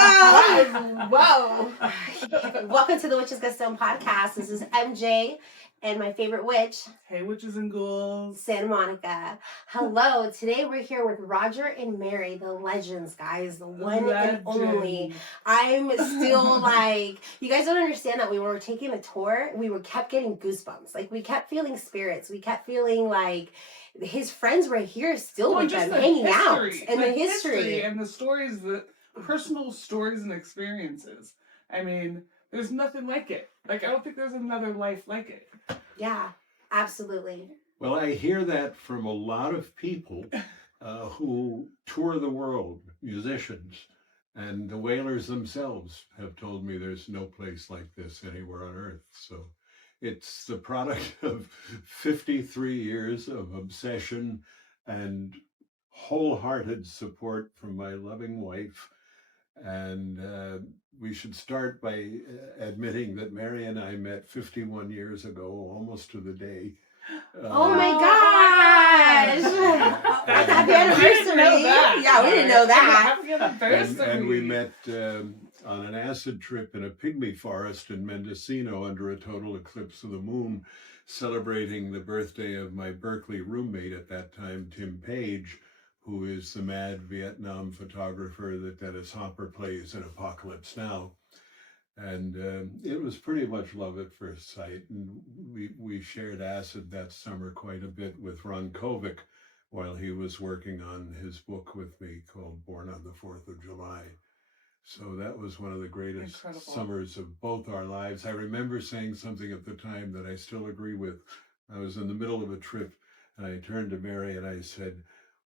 Whoa. Welcome to the Witches Get Stone podcast. This is MJ and my favorite witch. Hey, witches and ghouls. Santa Monica. Hello. Today we're here with Rodger and Mary, the legends, guys. The one and only. I'm still like, you guys don't understand that when we were taking a tour, we kept getting goosebumps. Like, we kept feeling spirits. We kept feeling like his friends were here still with them, hanging out. And the history. And the stories, the personal stories and experiences. I mean, there's nothing like it. Like, I don't think there's another life like it. Yeah, absolutely. Well, I hear that from a lot of people who tour the world, musicians, and the Whalers themselves have told me there's no place like this anywhere on earth. So it's the product of 53 years of obsession and wholehearted support from my loving wife. And we should start by admitting that Mary and I met 51 years ago, almost to the day. Oh my gosh! Happy anniversary! Yeah, we didn't know that. Happy anniversary! And we met on an acid trip in a pygmy forest in Mendocino under a total eclipse of the moon, celebrating the birthday of my Berkeley roommate at that time, Tim Page, who is the mad Vietnam photographer that Dennis Hopper plays in Apocalypse Now. And it was pretty much love at first sight. And we shared acid that summer quite a bit with Ron Kovic while he was working on his book with me called Born on the 4th of July. So that was one of the greatest summers of both our lives. I remember saying something at the time that I still agree with. I was in the middle of a trip and I turned to Mary and I said,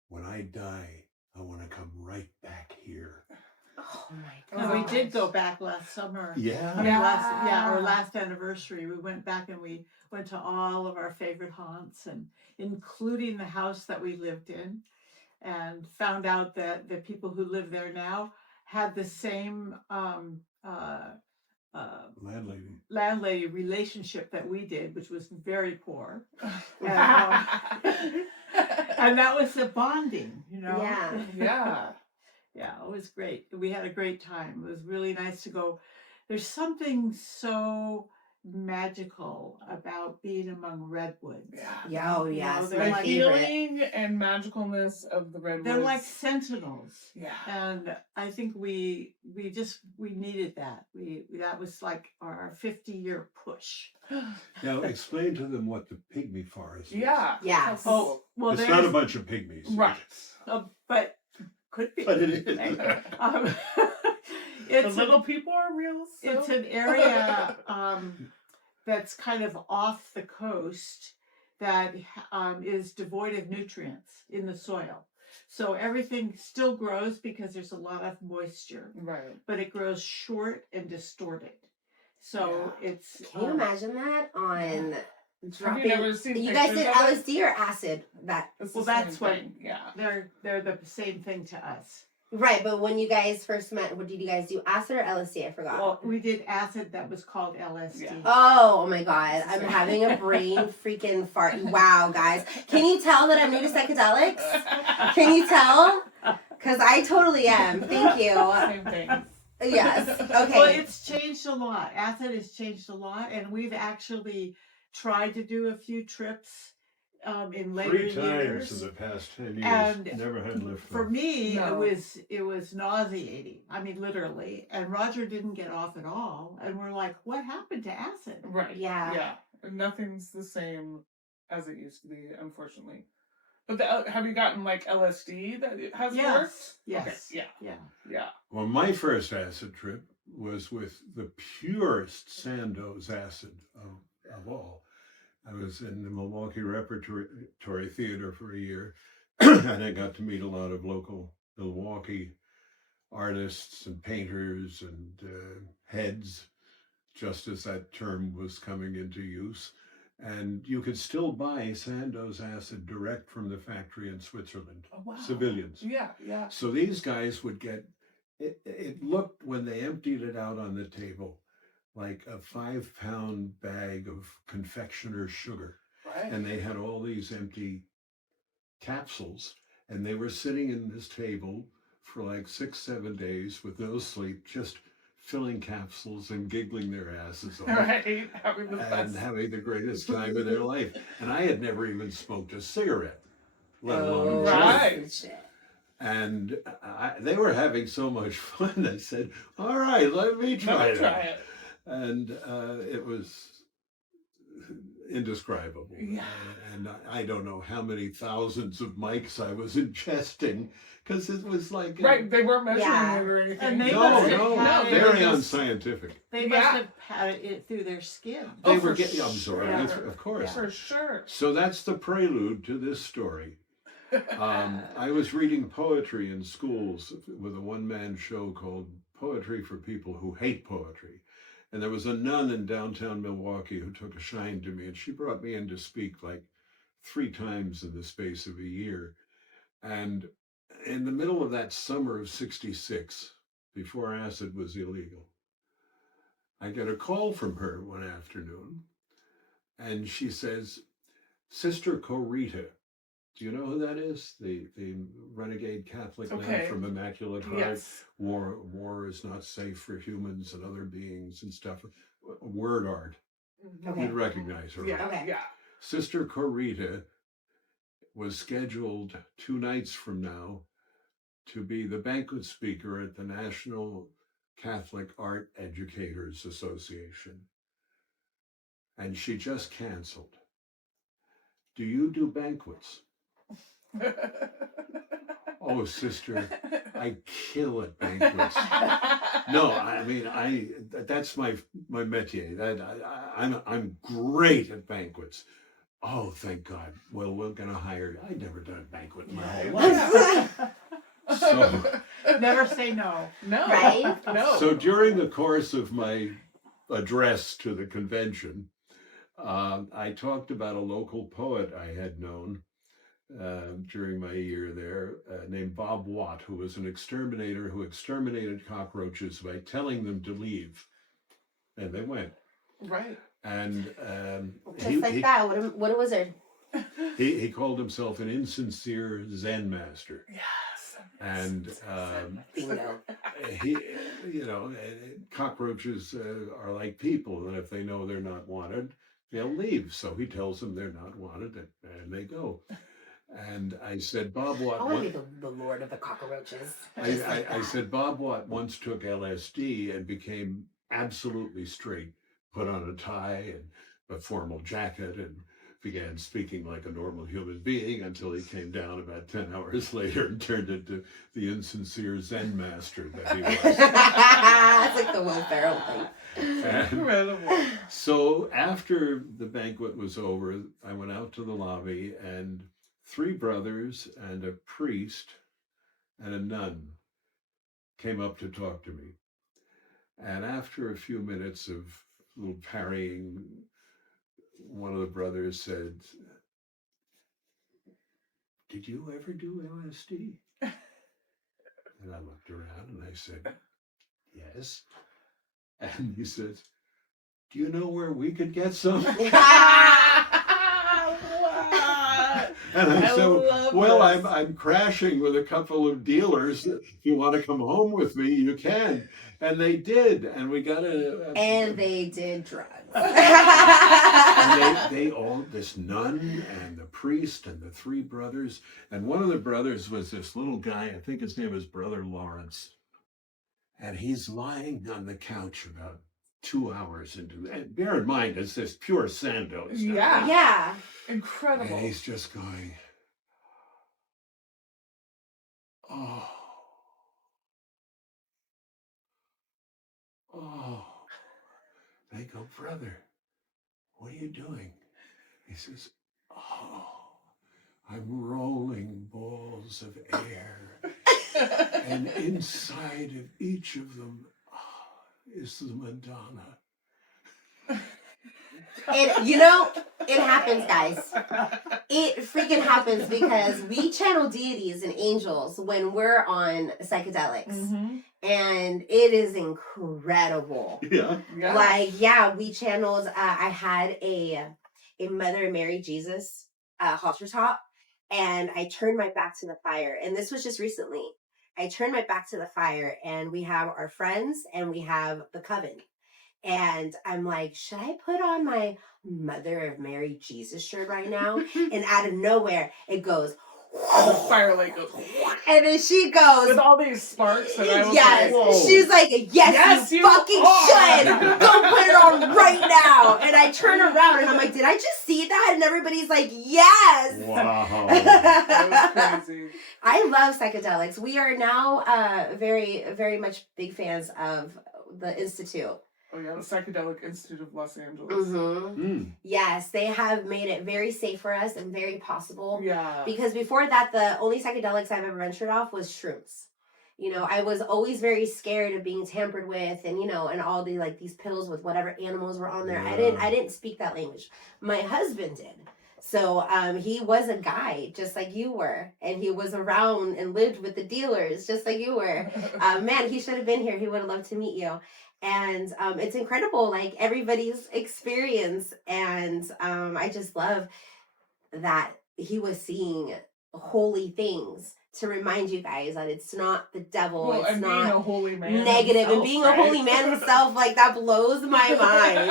"When I die, I want to come right back here." Oh my God. God. We did go back last summer. Yeah. Our last anniversary. We went back and we went to all of our favorite haunts, and including the house that we lived in, and found out that the people who live there now had the same landlady relationship that we did, which was very poor. And that was the bonding, you know? Yeah, it was great. We had a great time. It was really nice to go. There's something so magical about being among redwoods. Yeah, oh yes, they're my like healing and magicalness of the redwoods. They're like sentinels. Yeah. And I think we needed that. That was like our 50-year push. Now explain to them what the pygmy forest is. Yeah. Oh, well, it's not a bunch of pygmies. Right. But could be. But it is. The little people are real. So. It's an area that's kind of off the coast that is devoid of nutrients in the soil. So everything still grows because there's a lot of moisture. Right. But it grows short and distorted. So it's... Can you imagine that on... Have you never seen you guys did LSD or acid? That's what. Yeah. They're the same thing to us. Right, but when you guys first met, what did you guys do? Acid or LSD? I forgot. Well, we did acid that was called LSD. Yeah. Oh my God, I'm having a brain freaking fart. Wow, guys. Can you tell that I'm new to psychedelics? Can you tell? Because I totally am. Thank you. Same thing. Yes. Okay. Well, it's changed a lot. Acid has changed a lot, and we've actually tried to do a few trips in later 3 years. times in the past 10 years. And never had lift. For me, it was nauseating. I mean, literally. And Rodger didn't get off at all. And we're like, what happened to acid? Right. Yeah. Yeah. Nothing's the same as it used to be, unfortunately. But have you gotten like LSD that has worked? Yes. Okay. Yeah. Well, my first acid trip was with the purest Sandoz acid of all. I was in the Milwaukee Repertory Theater for a year, and I got to meet a lot of local Milwaukee artists and painters and heads, just as that term was coming into use. And you could still buy Sandoz acid direct from the factory in Switzerland, civilians. Yeah. So these guys would get, it looked, when they emptied it out on the table, like a 5-pound bag of confectioner's sugar. Right. And they had all these empty capsules, and they were sitting in this table for like 6-7 days with no sleep, just filling capsules and giggling their asses off. Right, having the and best. having the greatest time of their life. And I had never even smoked a cigarette, let alone a Right. joint. And they were having so much fun. I said, "All right, let me try it." And it was indescribable. Yeah. And I don't know how many thousands of mics I was ingesting, because it was like Right, they weren't measuring Yeah. it or anything. And they no, they were very just- unscientific. They must have had it through their skin. They Oh, were for getting absorbed, sure. of course. For sure. So that's the prelude to this story. I was reading poetry in schools with a one-man show called Poetry for People Who Hate Poetry. And there was a nun in downtown Milwaukee who took a shine to me, and she brought me in to speak like 3 times in the space of a year. And in the middle of that summer of '66, before acid was illegal, I get a call from her one afternoon, and she says, "Sister Corita." Do you know who that is? The renegade Catholic nun from Immaculate Heart. Yes. War is not safe for humans and other beings and stuff. Word art. Okay. You'd recognize her. Yeah, Okay. yeah. Sister Corita was scheduled 2 nights from now to be the banquet speaker at the National Catholic Art Educators Association. And she just canceled. Do you do banquets? Oh, sister, I kill at banquets. No, I mean, that's my métier. I'm great at banquets. Oh, thank God. Well, we're going to hire you. I'd never done a banquet in my whole life. So, Never say no. No. Right? No. so during the course of my address to the convention, I talked about a local poet I had known during my year there, named Bob Watt, who was an exterminator who exterminated cockroaches by telling them to leave. And they went. Right. And Just that. What a wizard. he called himself an insincere Zen master. Yes. And Bingo. he, cockroaches are like people, and if they know they're not wanted, they'll leave. So he tells them they're not wanted, and they go. And I said, Bob Watt. I want to be the lord of the cockroaches. I said, Bob Watt once took LSD and became absolutely straight, put on a tie and a formal jacket, and began speaking like a normal human being until he came down about 10 hours later and turned into the insincere Zen master that he was. It's like the Will Ferrell thing. Incredible. So after the banquet was over, I went out to the lobby, and 3 brothers and a priest and a nun came up to talk to me. And after a few minutes of little parrying, one of the brothers said, "Did you ever do LSD?" And I looked around and I said, "Yes." And he said, "Do you know where we could get some?" And I said, "Well, I'm crashing with a couple of dealers. If you want to come home with me, you can." And they did, and we got And they did drugs. and they all, this nun and the priest and the 3 brothers, and one of the brothers was this little guy, I think his name was Brother Lawrence, and he's lying on the couch about 2 hours into it. And bear in mind, it's this pure Sandoz. Yeah. Yeah. Incredible. And he's just going, oh. They go, "Brother, what are you doing?" He says, "Oh, I'm rolling balls of air. And inside of each of them is the Madonna." And it happens, guys. It freaking happens because we channel deities and angels when we're on psychedelics. Mm-hmm. And it is incredible. Yeah. We channeled, I had a Mother Mary Jesus halter top, and I turned my back to the fire. And this was just recently. I turn my back to the fire, and we have our friends and we have the coven. And I'm like, should I put on my Mother of Mary Jesus shirt right now? And out of nowhere, it goes, and the firelight goes, and then she goes, with all these sparks, and I was yes. like, Whoa. She's like, yes, you fucking should. are." Go put it on right now. And I turn around and I'm like, did I just see that? And everybody's like, yes. Wow. That was crazy. I love psychedelics. We are now very, very much big fans of the Institute. Oh yeah, the Psychedelic Institute of Los Angeles. Yes, they have made it very safe for us and very possible. Yeah. Because before that, the only psychedelics I've ever ventured off was shrooms. You know, I was always very scared of being tampered with, and you know, and all the like these pills with whatever animals were on there. Yeah. I didn't speak that language. My husband did. So he was a guide just like you were, and he was around and lived with the dealers just like you were. Man, he should have been here. He would have loved to meet you. And it's incredible, like everybody's experience. And I just love that he was seeing holy things to remind you guys that it's not the devil. Well, it's and not being a holy man negative, himself, and being right? a holy man himself, like that blows my mind.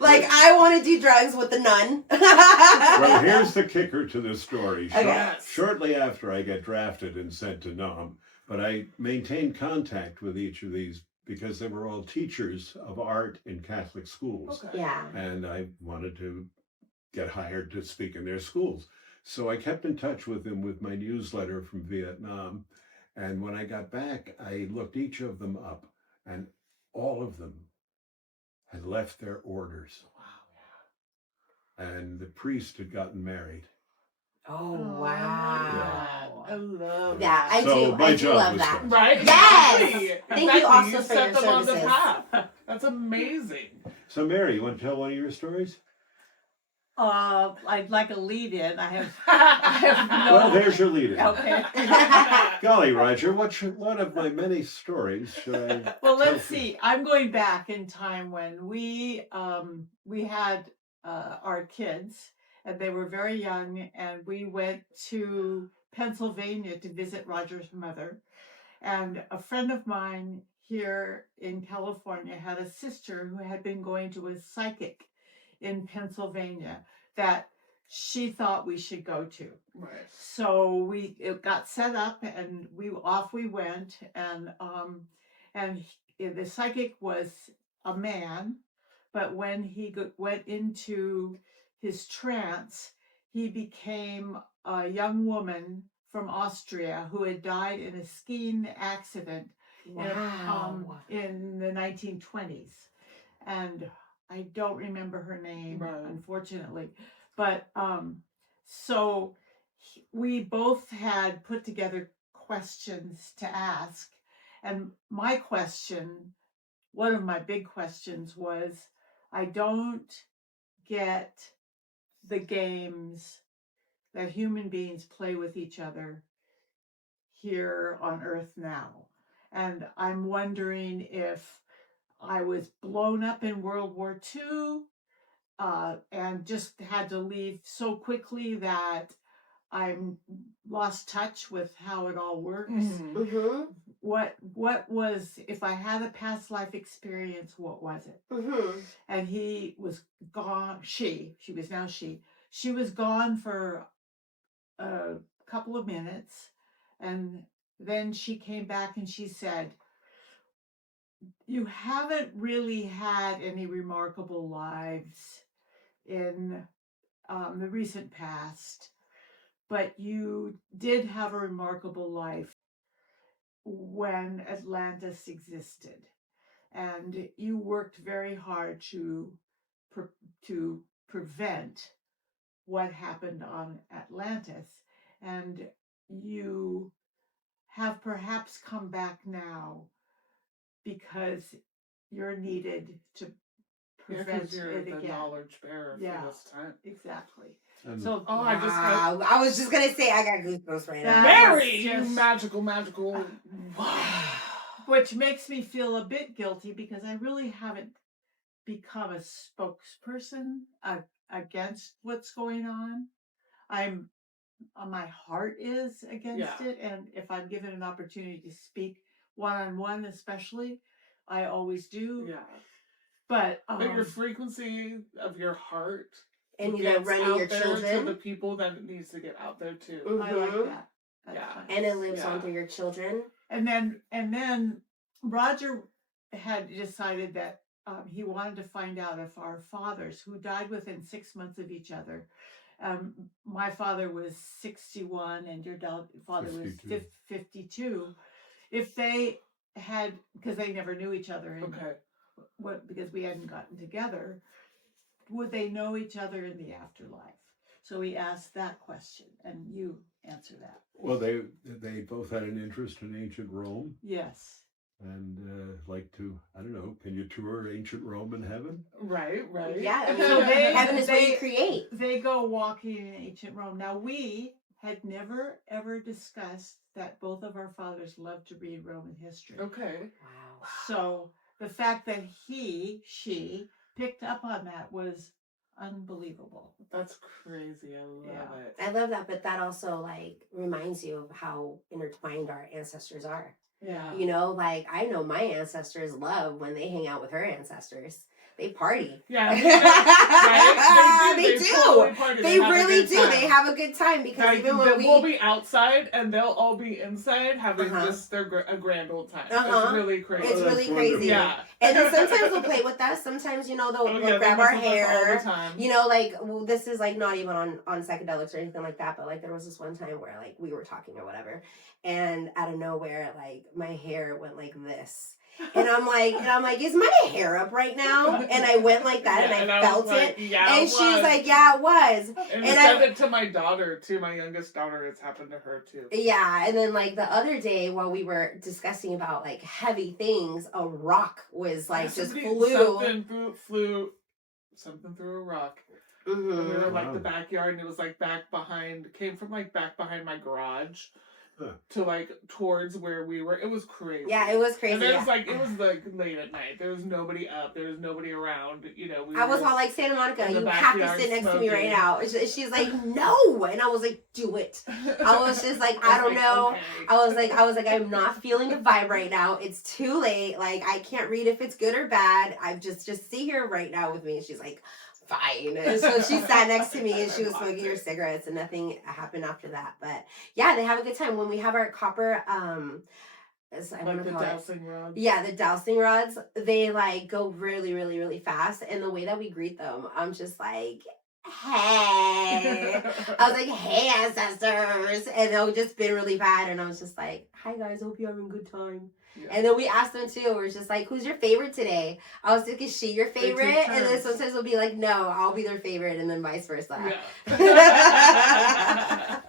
Like I want to do drugs with the nun. Well, here's the kicker to the story. Okay. Shortly after I get drafted and sent to Nam, but I maintained contact with each of these because they were all teachers of art in Catholic schools. Okay. Yeah. And I wanted to get hired to speak in their schools. So I kept in touch with them with my newsletter from Vietnam. And when I got back, I looked each of them up, and all of them had left their orders. Wow. And the priest had gotten married. Oh wow. I love Yeah, I So do. my I do job love was that. done. Right? Yes! Exactly. Thank you also for set your them on the services. path. That's amazing. So Mary, you want to tell one of your stories? I'd like a lead in. I have no. Well, there's your lead-in. Okay. Golly, Roger, one of my many stories should I? Well, tell let's see. I'm going back in time when we had our kids, and they were very young, and we went to Pennsylvania to visit Rodger's mother. And a friend of mine here in California had a sister who had been going to a psychic in Pennsylvania that she thought we should go to. Right. So it got set up, and we went, and the psychic was a man, but when he went into his trance, he became a young woman from Austria who had died in a skiing accident Wow. in the 1920s, and I don't remember her name, Right. unfortunately, but so we both had put together questions to ask, and my question, one of my big questions was, I don't get the games that human beings play with each other here on Earth now, and I'm wondering if I was blown up in World War II and just had to leave so quickly that I lost touch with how it all works. Mm-hmm. What was, if I had a past life experience, what was it? Mm-hmm. And he was gone. She was gone for a couple of minutes, and then she came back and she said, you haven't really had any remarkable lives in the recent past, but you did have a remarkable life when Atlantis existed, and you worked very hard to prevent what happened on Atlantis, and you have perhaps come back now because you're needed to prevent Because you're it the again. knowledge bearer for this time. Exactly. And So Wow. I was just gonna say I got goosebumps right now. Mary, Yes, you yes. magical. which makes me feel a bit guilty because I really haven't become a spokesperson against what's going on. I'm my heart is against it, and if I'm given an opportunity to speak one-on-one, especially, I always do. Yeah. But your frequency of your heart and you gets running out your there children to the people that it needs to get out there too. I like that. That's nice. and it lives on through your children. And then Rodger had decided that he wanted to find out if our fathers, who died within 6 months of each other, my father was 61 and your father 52. was 52, if they had, because they never knew each other, and because we hadn't gotten together, would they know each other in the afterlife? So he asked that question, and you answer that. Well, they both had an interest in ancient Rome. Yes. And like to, I don't know, can you tour ancient Rome in heaven? Right. Yeah, So heaven is what you create. They go walking in ancient Rome. Now, we had never, ever discussed that both of our fathers loved to read Roman history. Okay. Wow. So the fact that she picked up on that was unbelievable. That's crazy. I love it. I love that, but that also like reminds you of how intertwined our ancestors are. Yeah. You know, like I know my ancestors love when they hang out with her ancestors. They party. Yeah. Right? They do. Totally Party. They really do. They have a good time because like, even when we'll be outside and they'll all be inside having just a grand old time. It's really crazy. It's really crazy. Yeah. And then sometimes they'll play with us. Sometimes, you know, they'll grab our hair. All the time. You know, like, well, this is like not even on psychedelics or anything like that, but like there was this one time where like we were talking or whatever, and out of nowhere, like my hair went like this. And I'm like, is my hair up right now? And I went like that, and I felt it. Yeah, and she was like, yeah, it was. And I said it to my daughter, too. My youngest daughter, it's happened to her, too. Yeah, and then like the other day while we were discussing about like heavy things, a rock was like just flew. Something through a rock. Mm-hmm. And we were like the backyard, and it was like came from like back behind my garage. To like towards where we were. It was crazy. Yeah, it was crazy. And it was like late at night. There was nobody up. There was nobody around. You know, I was all like, Santa Monica, you have to sit next to me right now. She's like, no, and I was like, do it. I was just like, I don't know. Okay. I was like, I'm not feeling the vibe right now. It's too late. Like I can't read if it's good or bad. I just sit here right now with me. And she's like, fine. And so she sat next to me and she was smoking her cigarettes and nothing happened after that. But yeah, they have a good time. When we have our copper dowsing rods. Yeah, the dowsing rods, they like go really, really, really fast. And the way that we greet them, I'm just like, hey. I was like, hey ancestors. And they've just been really bad. And I was just like, hi guys, hope you're having a good time. Yeah. And then we asked them too. We're just like, "Who's your favorite today?" I was like, "Is she your favorite?" And then sometimes we'll be like, "No, I'll be their favorite," and then vice versa. Yeah.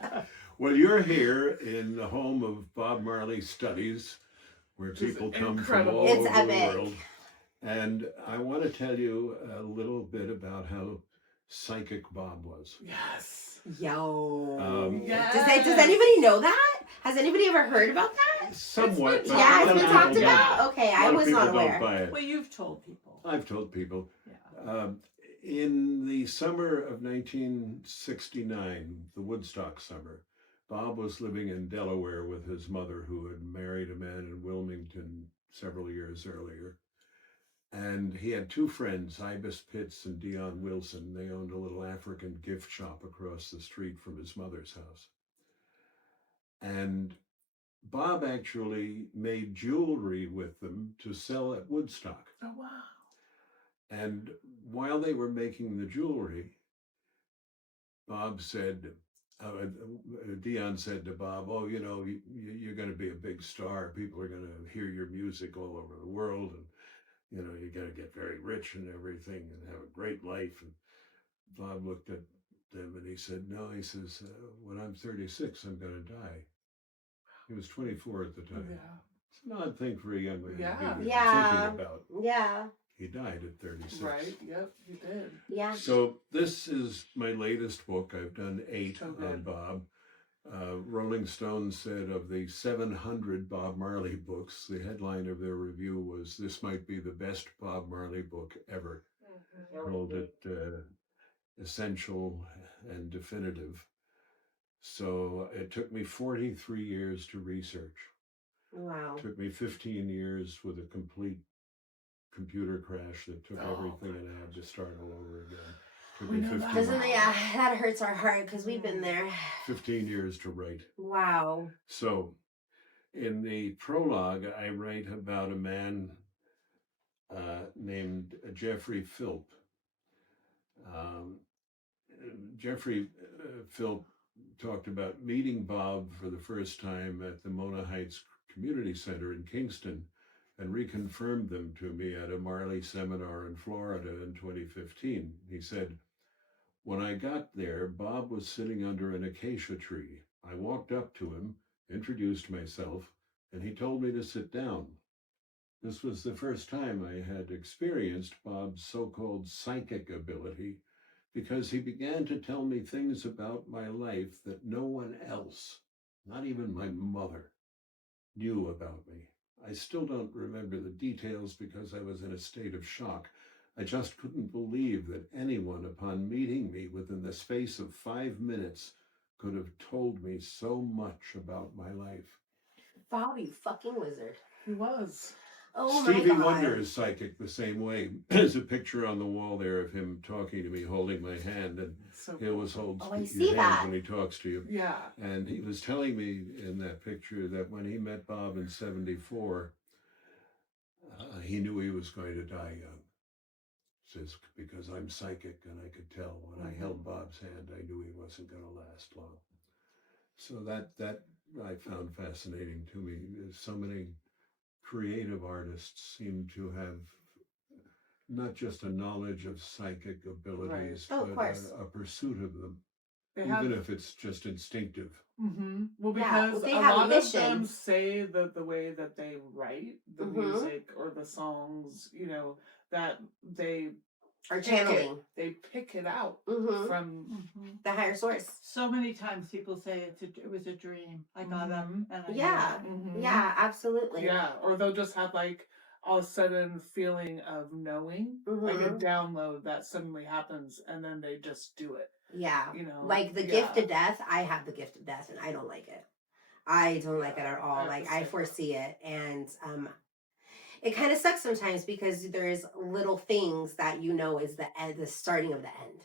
Well, you're here in the home of Bob Marley Studies, where people come from all over the world. And I want to tell you a little bit about how psychic Bob was. Yes. Yo. Yes. Does anybody know that? Has anybody ever heard about that? Somewhat. It's been talked about? Okay, I was not aware. Well, you've told people. I've told people. Yeah. In the summer of 1969, the Woodstock summer, Bob was living in Delaware with his mother, who had married a man in Wilmington several years earlier. And he had two friends, Ibis Pitts and Dion Wilson. They owned a little African gift shop across the street from his mother's house. And Bob actually made jewelry with them to sell at Woodstock. Oh, wow. And while they were making the jewelry, Bob said, Dion said to Bob, "Oh, you know, you're going to be a big star. People are going to hear your music all over the world. And, you know, you're going to get very rich and everything and have a great life." And Bob looked at them and he said, "No," he says, "when I'm 36, I'm going to die." He was 24 at the time. Yeah. It's an odd thing for a young man to be thinking about. Yeah. He died at 36. Right, yep, he did. Yeah. So this is my latest book. I've done 8 on Bob. Rolling Stone said of the 700 Bob Marley books, the headline of their review was, "This might be the best Bob Marley book ever." Called it essential and definitive. So it took me 43 years to research. Wow. It took me 15 years with a complete computer crash that took everything and I had to start all over again. Took me 15 Doesn't that hurts our heart because we've been there. 15 years to write. Wow. So in the prologue, I write about a man named Jeffrey Philp. Jeffrey Philp talked about meeting Bob for the first time at the Mona Heights Community Center in Kingston and reconfirmed them to me at a Marley seminar in Florida in 2015. He said, "When I got there, Bob was sitting under an acacia tree. I walked up to him, introduced myself, and he told me to sit down. This was the first time I had experienced Bob's so-called psychic ability because he began to tell me things about my life that no one else, not even my mother, knew about me. I still don't remember the details because I was in a state of shock. I just couldn't believe that anyone, upon meeting me within the space of 5 minutes, could have told me so much about my life." Bob, you fucking wizard. He was. Oh Stevie my God. Wonder is psychic the same way. There's a picture on the wall there of him talking to me, holding my hand, and So he always holds Oh, I your see hand that. when he talks to you. yeah. And he was telling me in that picture that when he met Bob in 74, he knew he was going to die young. Says, because I'm psychic and I could tell when I held Bob's hand, I knew he wasn't going to last long. So that I found fascinating to me. So many creative artists seem to have not just a knowledge of psychic abilities, Oh, of but course. a pursuit of them, They even have. if it's just instinctive. Well, Yeah, because they a have a lot of them mission. say that the way that they write the music or the songs, you know, that they Or pick it- channeling. they pick it out Mhm. from. The higher source. So many times people say it was a dream. I got up and I Yeah. Mhm. Yeah, absolutely. Yeah, or they'll just have like all of a sudden feeling of knowing, like a download that suddenly happens, and then they just do it. Yeah. You know, Like the gift of death, I have the gift of death and I don't like it. I don't like it at all. Like I foresee it. And it kind of sucks sometimes because there's little things that you know is the starting of the end.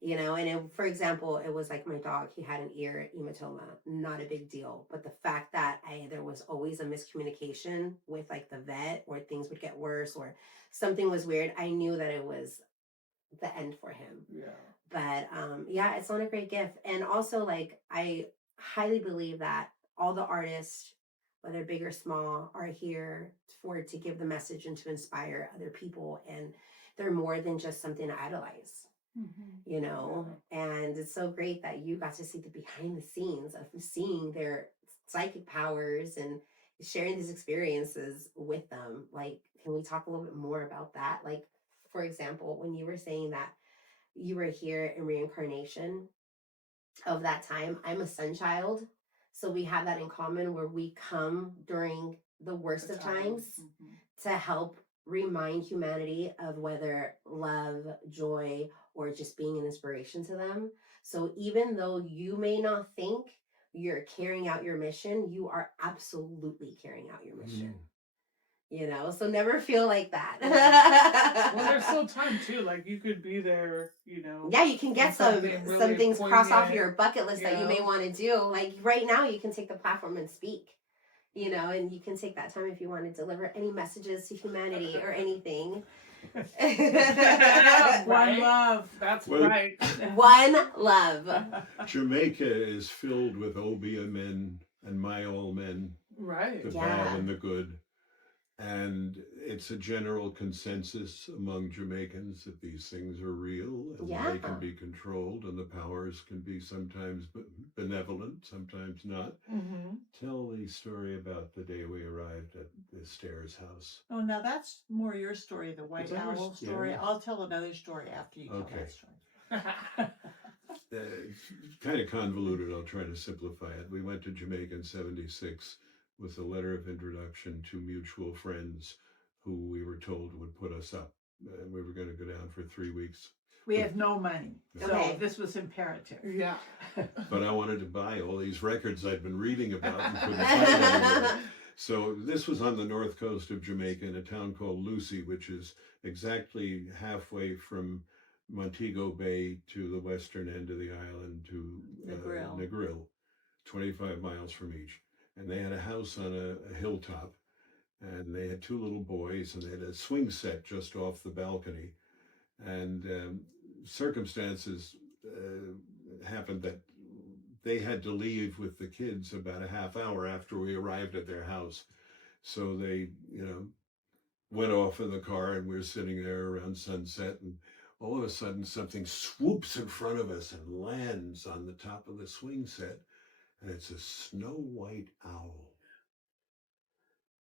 You know, and for example, it was like my dog, he had an ear hematoma, not a big deal. But the fact that there was always a miscommunication with like the vet or things would get worse or something was weird, I knew that it was the end for him. Yeah. But yeah, it's not a great gift. And also like I highly believe that all the artists, whether big or small, are here to give the message and to inspire other people. And they're more than just something to idolize. You know, and it's so great that you got to see the behind the scenes of seeing their psychic powers and sharing these experiences with them. Like, can we talk a little bit more about that? Like, for example, when you were saying that you were here in reincarnation of that time, I'm a sun child. So we have that in common where we come during the worst of times to help remind humanity of whether love, joy, or just being an inspiration to them. So even though you may not think you're carrying out your mission, you are absolutely carrying out your mission. You know, so never feel like that. Well, there's still time too. Like you could be there, you know. Yeah, you can get some things crossed off your bucket list that you may know? want to do. Like right now, you can take the platform and speak. You know, and you can take that time if you want to deliver any messages to humanity or anything. One love. That's Well, right. One love. Jamaica is filled with Obia men and Mayol men, Right. the Yeah. bad and the good. And it's a general consensus among Jamaicans that these things are real and Yeah. they can be controlled and the powers can be sometimes benevolent, sometimes not. Tell the story about the day we arrived at the Stairs house. Oh, now that's more your story, the White Is that Owl yours? story. Yeah. I'll tell another story after you tell Okay. that story. It's kind of convoluted. I'll try to simplify it. We went to Jamaica in 76 with a letter of introduction to mutual friends who we were told would put us up. And we were going to go down for 3 weeks. We have no money, so Okay. this was imperative. Yeah. But I wanted to buy all these records I'd been reading about and couldn't find anywhere. So this was on the north coast of Jamaica in a town called Lucy, which is exactly halfway from Montego Bay to the western end of the island to Negril, 25 miles from each. And they had a house on a hilltop, and they had two little boys, and they had a swing set just off the balcony. And circumstances happened that they had to leave with the kids about a half hour after we arrived at their house. So they, went off in the car, and we were sitting there around sunset, and all of a sudden something swoops in front of us and lands on the top of the swing set, and it's a snow white owl.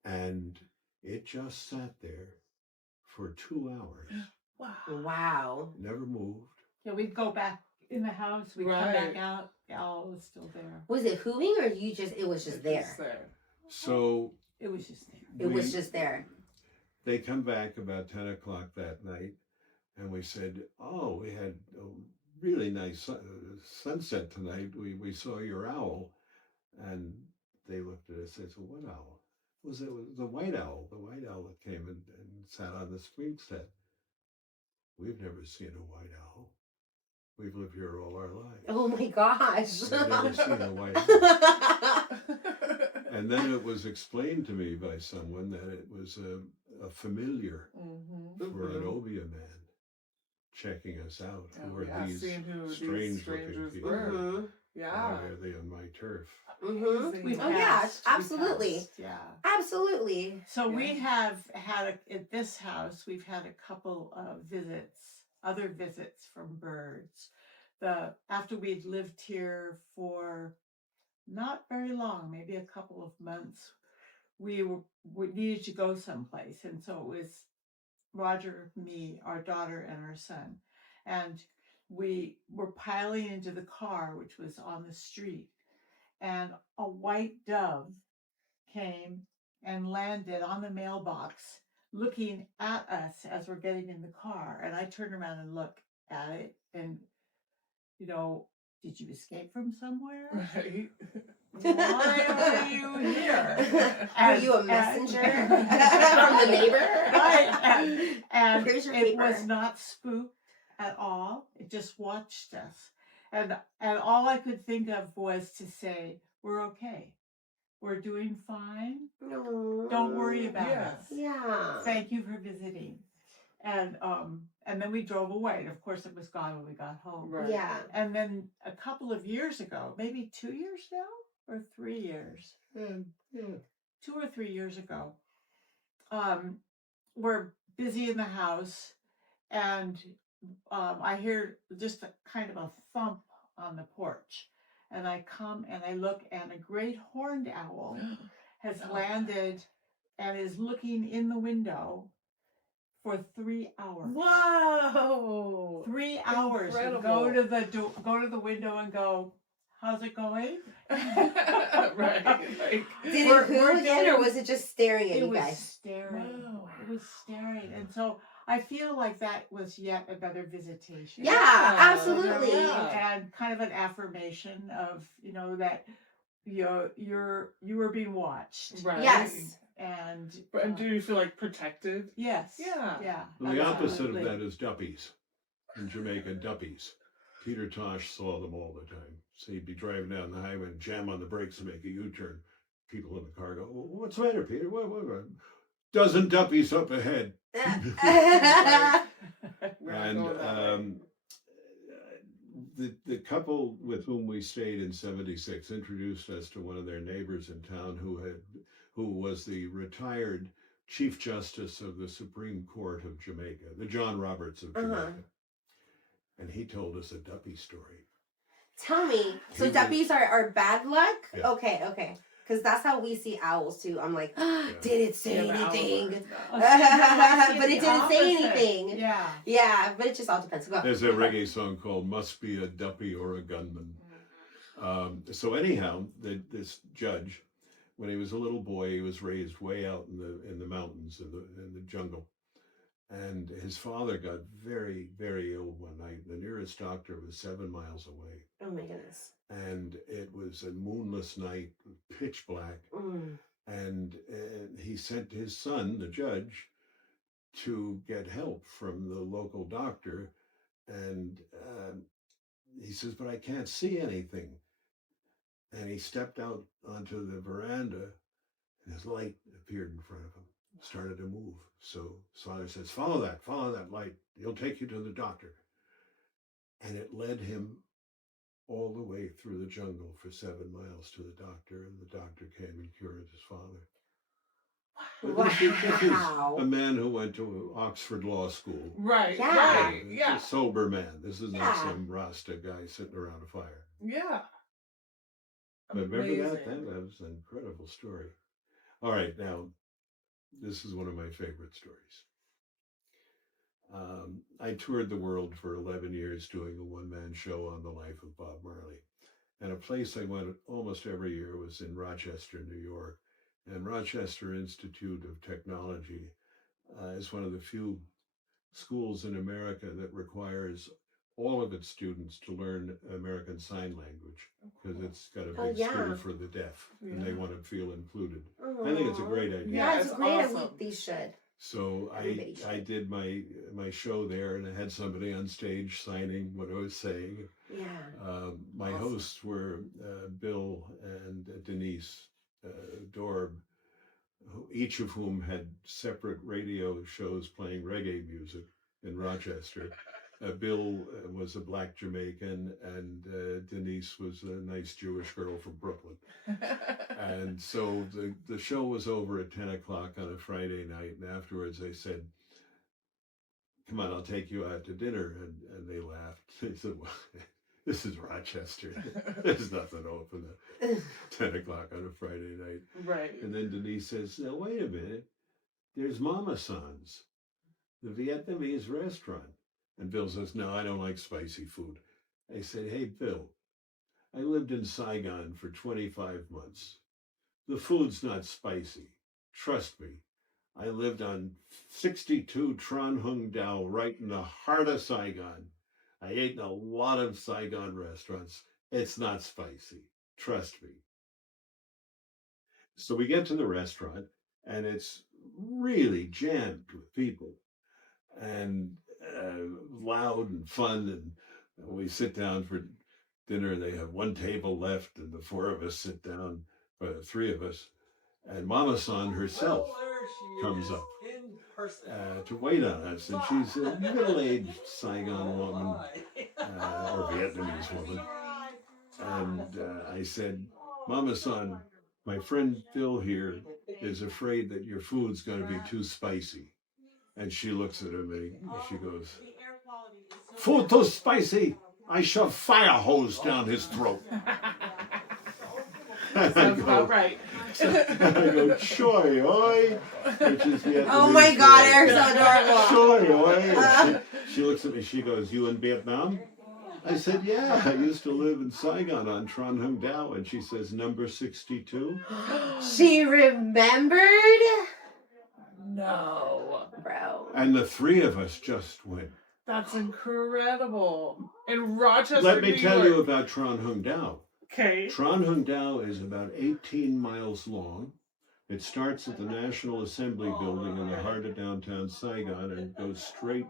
And it just sat there for 2 hours. Wow. Never moved. Yeah, we'd go back in the house, we'd come back out, the owl was still there. Was it hooting or it was just there? So it was just there. It was just there. They come back about 10 o'clock that night, and we said, "Oh, we had a really nice sunset tonight. We saw your owl." And they looked at us and said, "What owl?" It was the white owl. The white owl that came and sat on the swing set. We've never seen a white owl. We've lived here all our lives. Oh my gosh. I've never seen a white owl. And then it was explained to me by someone that it was a familiar for an Obia man checking us out. Who are these strange looking people? Yeah. Why are they on my turf? Absolutely. Yeah. Absolutely. So we have had, at this house, we've had a couple of other visits from birds. After we'd lived here for not very long, maybe a couple of months, we needed to go someplace. And so it was Rodger, me, our daughter, and our son. And we were piling into the car, which was on the street. And a white dove came and landed on the mailbox, looking at us as we're getting in the car. And I turned around and looked at it, and, did you escape from somewhere? Right. Why are you here? Are you a messenger from the neighbor? Right. And Here's your it paper. was not spooked at all. It just watched us. And all I could think of was to say, "We're okay. We're doing fine. Don't worry about us. Yeah. Thank you for visiting." And then we drove away. And of course, it was gone when we got home. Right. Yeah. And then a couple of years ago, maybe 2 years now, or 3 years, 2 or 3 years ago, we're busy in the house, and I hear just a kind of a thump on the porch. And I come and I look, and a great horned owl has landed and is looking in the window for 3 hours. Whoa! 3 hours. Incredible. Go to the window and go, "How's it going?" Right. Like, Did it hoo again, or was it just staring at It you was guys? staring. Wow. It was staring. And so I feel like that was yet another visitation. Yeah, absolutely. Yeah. And kind of an affirmation of, that you were being watched. right. Yes. And And do you feel like protected? yes. Yeah. Yeah. Well, the opposite of absolutely. that is duppies. In Jamaica, duppies. Peter Tosh saw them all the time. So he'd be driving down the highway and jam on the brakes and make a U-turn. People in the car go, "Well, what's the matter, Peter? What? Dozen duppies up ahead." We're not And going that way. the couple with whom we stayed in '76 introduced us to one of their neighbors in town who was the retired Chief Justice of the Supreme Court of Jamaica, the John Roberts of Jamaica. And he told us a duppy story. Tell me. So He duppies are bad luck? Yeah. Okay. Because that's how we see owls too. I'm like, did it say Yeah, the owl anything? birds, no. But it didn't say Opposite. anything. Yeah. Yeah, but it just all depends. Go. There's a reggae song called "Must Be a Duppy or a Gunman." So anyhow, this judge, when he was a little boy, he was raised way out in the mountains, in the jungle, And his father got very, very ill one night. The nearest doctor was 7 miles away. Oh my goodness. And it was a moonless night, pitch black. And he sent his son, the judge, to get help from the local doctor. And he says, but I can't see anything. And he stepped out onto the veranda, and his light appeared in front of him, started to move. So his father says, follow that light. He'll take you to the doctor. And it led him all the way through the jungle for 7 miles to the doctor, and the doctor came and cured his father. Wow. This is a man who went to Oxford Law School. Right, Yeah. right, yeah. A sober man. This is not Yeah. some Rasta guy sitting around a fire. Yeah. But remember that? Amazing. That was an incredible story. All right, now, this is one of my favorite stories. I toured the world for 11 years doing a one-man show on the life of Bob Marley. And a place I went almost every year was in Rochester, New York. And Rochester Institute of Technology is one of the few schools in America that requires all of its students to learn American Sign Language, because it's got a big school for the deaf, and they want to feel included. I think it's a great idea. Yeah, it's great. Awesome. I think these should. So I did my show there, and I had somebody on stage signing what I was saying. Yeah. My hosts were Bill and Denise Dorb, each of whom had separate radio shows playing reggae music in Rochester. Bill was a black Jamaican, and Denise was a nice Jewish girl from Brooklyn. And so the show was over at 10 o'clock on a Friday night, and afterwards they said, come on, I'll take you out to dinner. And they laughed. They said, well, this is Rochester. There's nothing open at 10 o'clock on a Friday night. Right. And then Denise says, now, wait a minute. There's Mama San's, the Vietnamese restaurant. And Bill says, no, I don't like spicy food. I said, hey, Bill, I lived in Saigon for 25 months. The food's not spicy. Trust me. I lived on 62 Tran Hung Dao, right in the heart of Saigon. I ate in a lot of Saigon restaurants. It's not spicy. Trust me. So we get to the restaurant, and it's really jammed with people, and loud and fun. And we sit down for dinner. They have one table left, and the four of us sit down, or the three of us. And Mama San herself comes up to wait on us. And she's a middle-aged Saigon woman, or Vietnamese woman. And I said, Mama San, my friend Phil here is afraid that your food's going to be too spicy. And she looks at him and she goes, food too spicy, I shove fire hose down his throat. Sounds about right. I go, choy oi, which is Vietnamese. Oh my God, they're so adorable. Choy oi. She looks at me, she goes, you in Vietnam? I said, yeah, I used to live in Saigon on Tran Hung Dao. And she says, number 62. She remembered? No. Bro. And the three of us just went. That's incredible. In Rochester, Let me New tell York. you about Tran Hung Dao. Okay. Tran Hung Dao is about 18 miles long. It starts at the National Assembly building in the heart of downtown Saigon and goes straight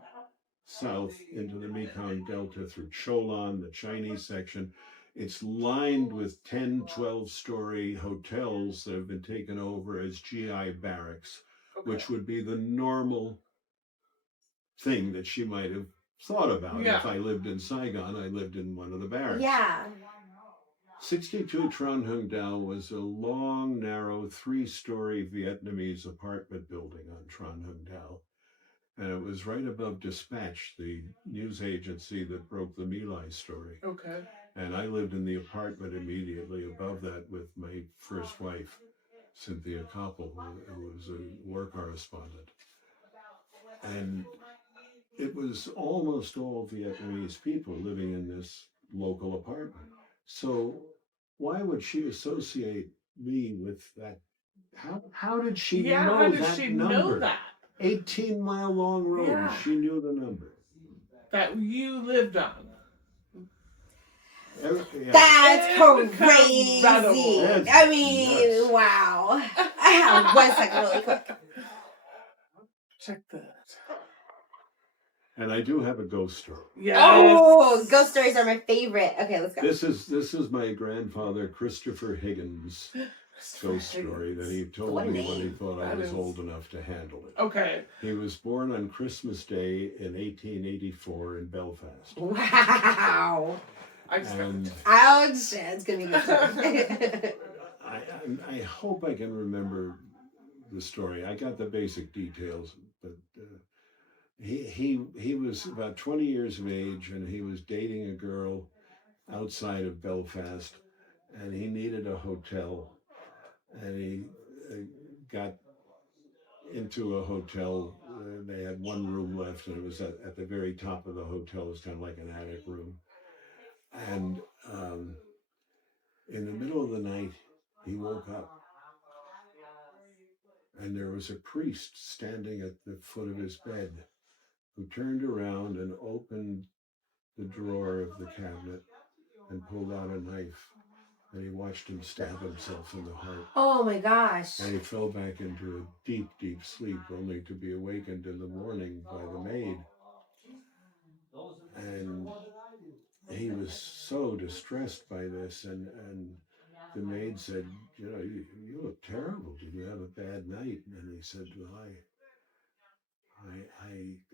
south into the Mekong Delta through Cholan, the Chinese section. It's lined with 10, 12-story hotels that have been taken over as GI barracks, which would be the normal thing that she might have thought about. Yeah. If I lived in Saigon, I lived in one of the barracks. Yeah. 62 Tran Hung Dao was a long, narrow, 3-story Vietnamese apartment building on Tran Hung Dao. And it was right above Dispatch, the news agency that broke the My Lai story. Okay. And I lived in the apartment immediately above that with my first wife, Cynthia Koppel, who was a war correspondent. And it was almost all Vietnamese people living in this local apartment. So why would she associate me with that? How did she know how did that she number? know that? 18-mile long road. Yeah. She knew the number. That you lived on. Yeah. That's crazy. Incredible. I mean, Nuts. wow. I have 1 second really quick. Check that. And I do have a ghost story. Yes. Oh, ghost stories are my favorite. Okay, let's go. This is my grandfather Christopher Higgins' ghost story that he told What a me when he name. thought I That was is- old enough to handle it. Okay. He was born on Christmas Day in 1884 in Belfast. Wow. I just got And Ouch. It's going to be good. I hope I can remember the story. I got the basic details, but he was about 20 years of age, and he was dating a girl outside of Belfast, and he needed a hotel, and he got into a hotel. They had one room left, and it was at the very top of the hotel. It was kind of like an attic room, and in the middle of the night, he woke up, and there was a priest standing at the foot of his bed, who turned around and opened the drawer of the cabinet and pulled out a knife. And he watched him stab himself in the heart. Oh my gosh. And he fell back into a deep, deep sleep, only to be awakened in the morning by the maid. And he was so distressed by this, and the maid said, you know, you look terrible. Did you have a bad night? And he said, well,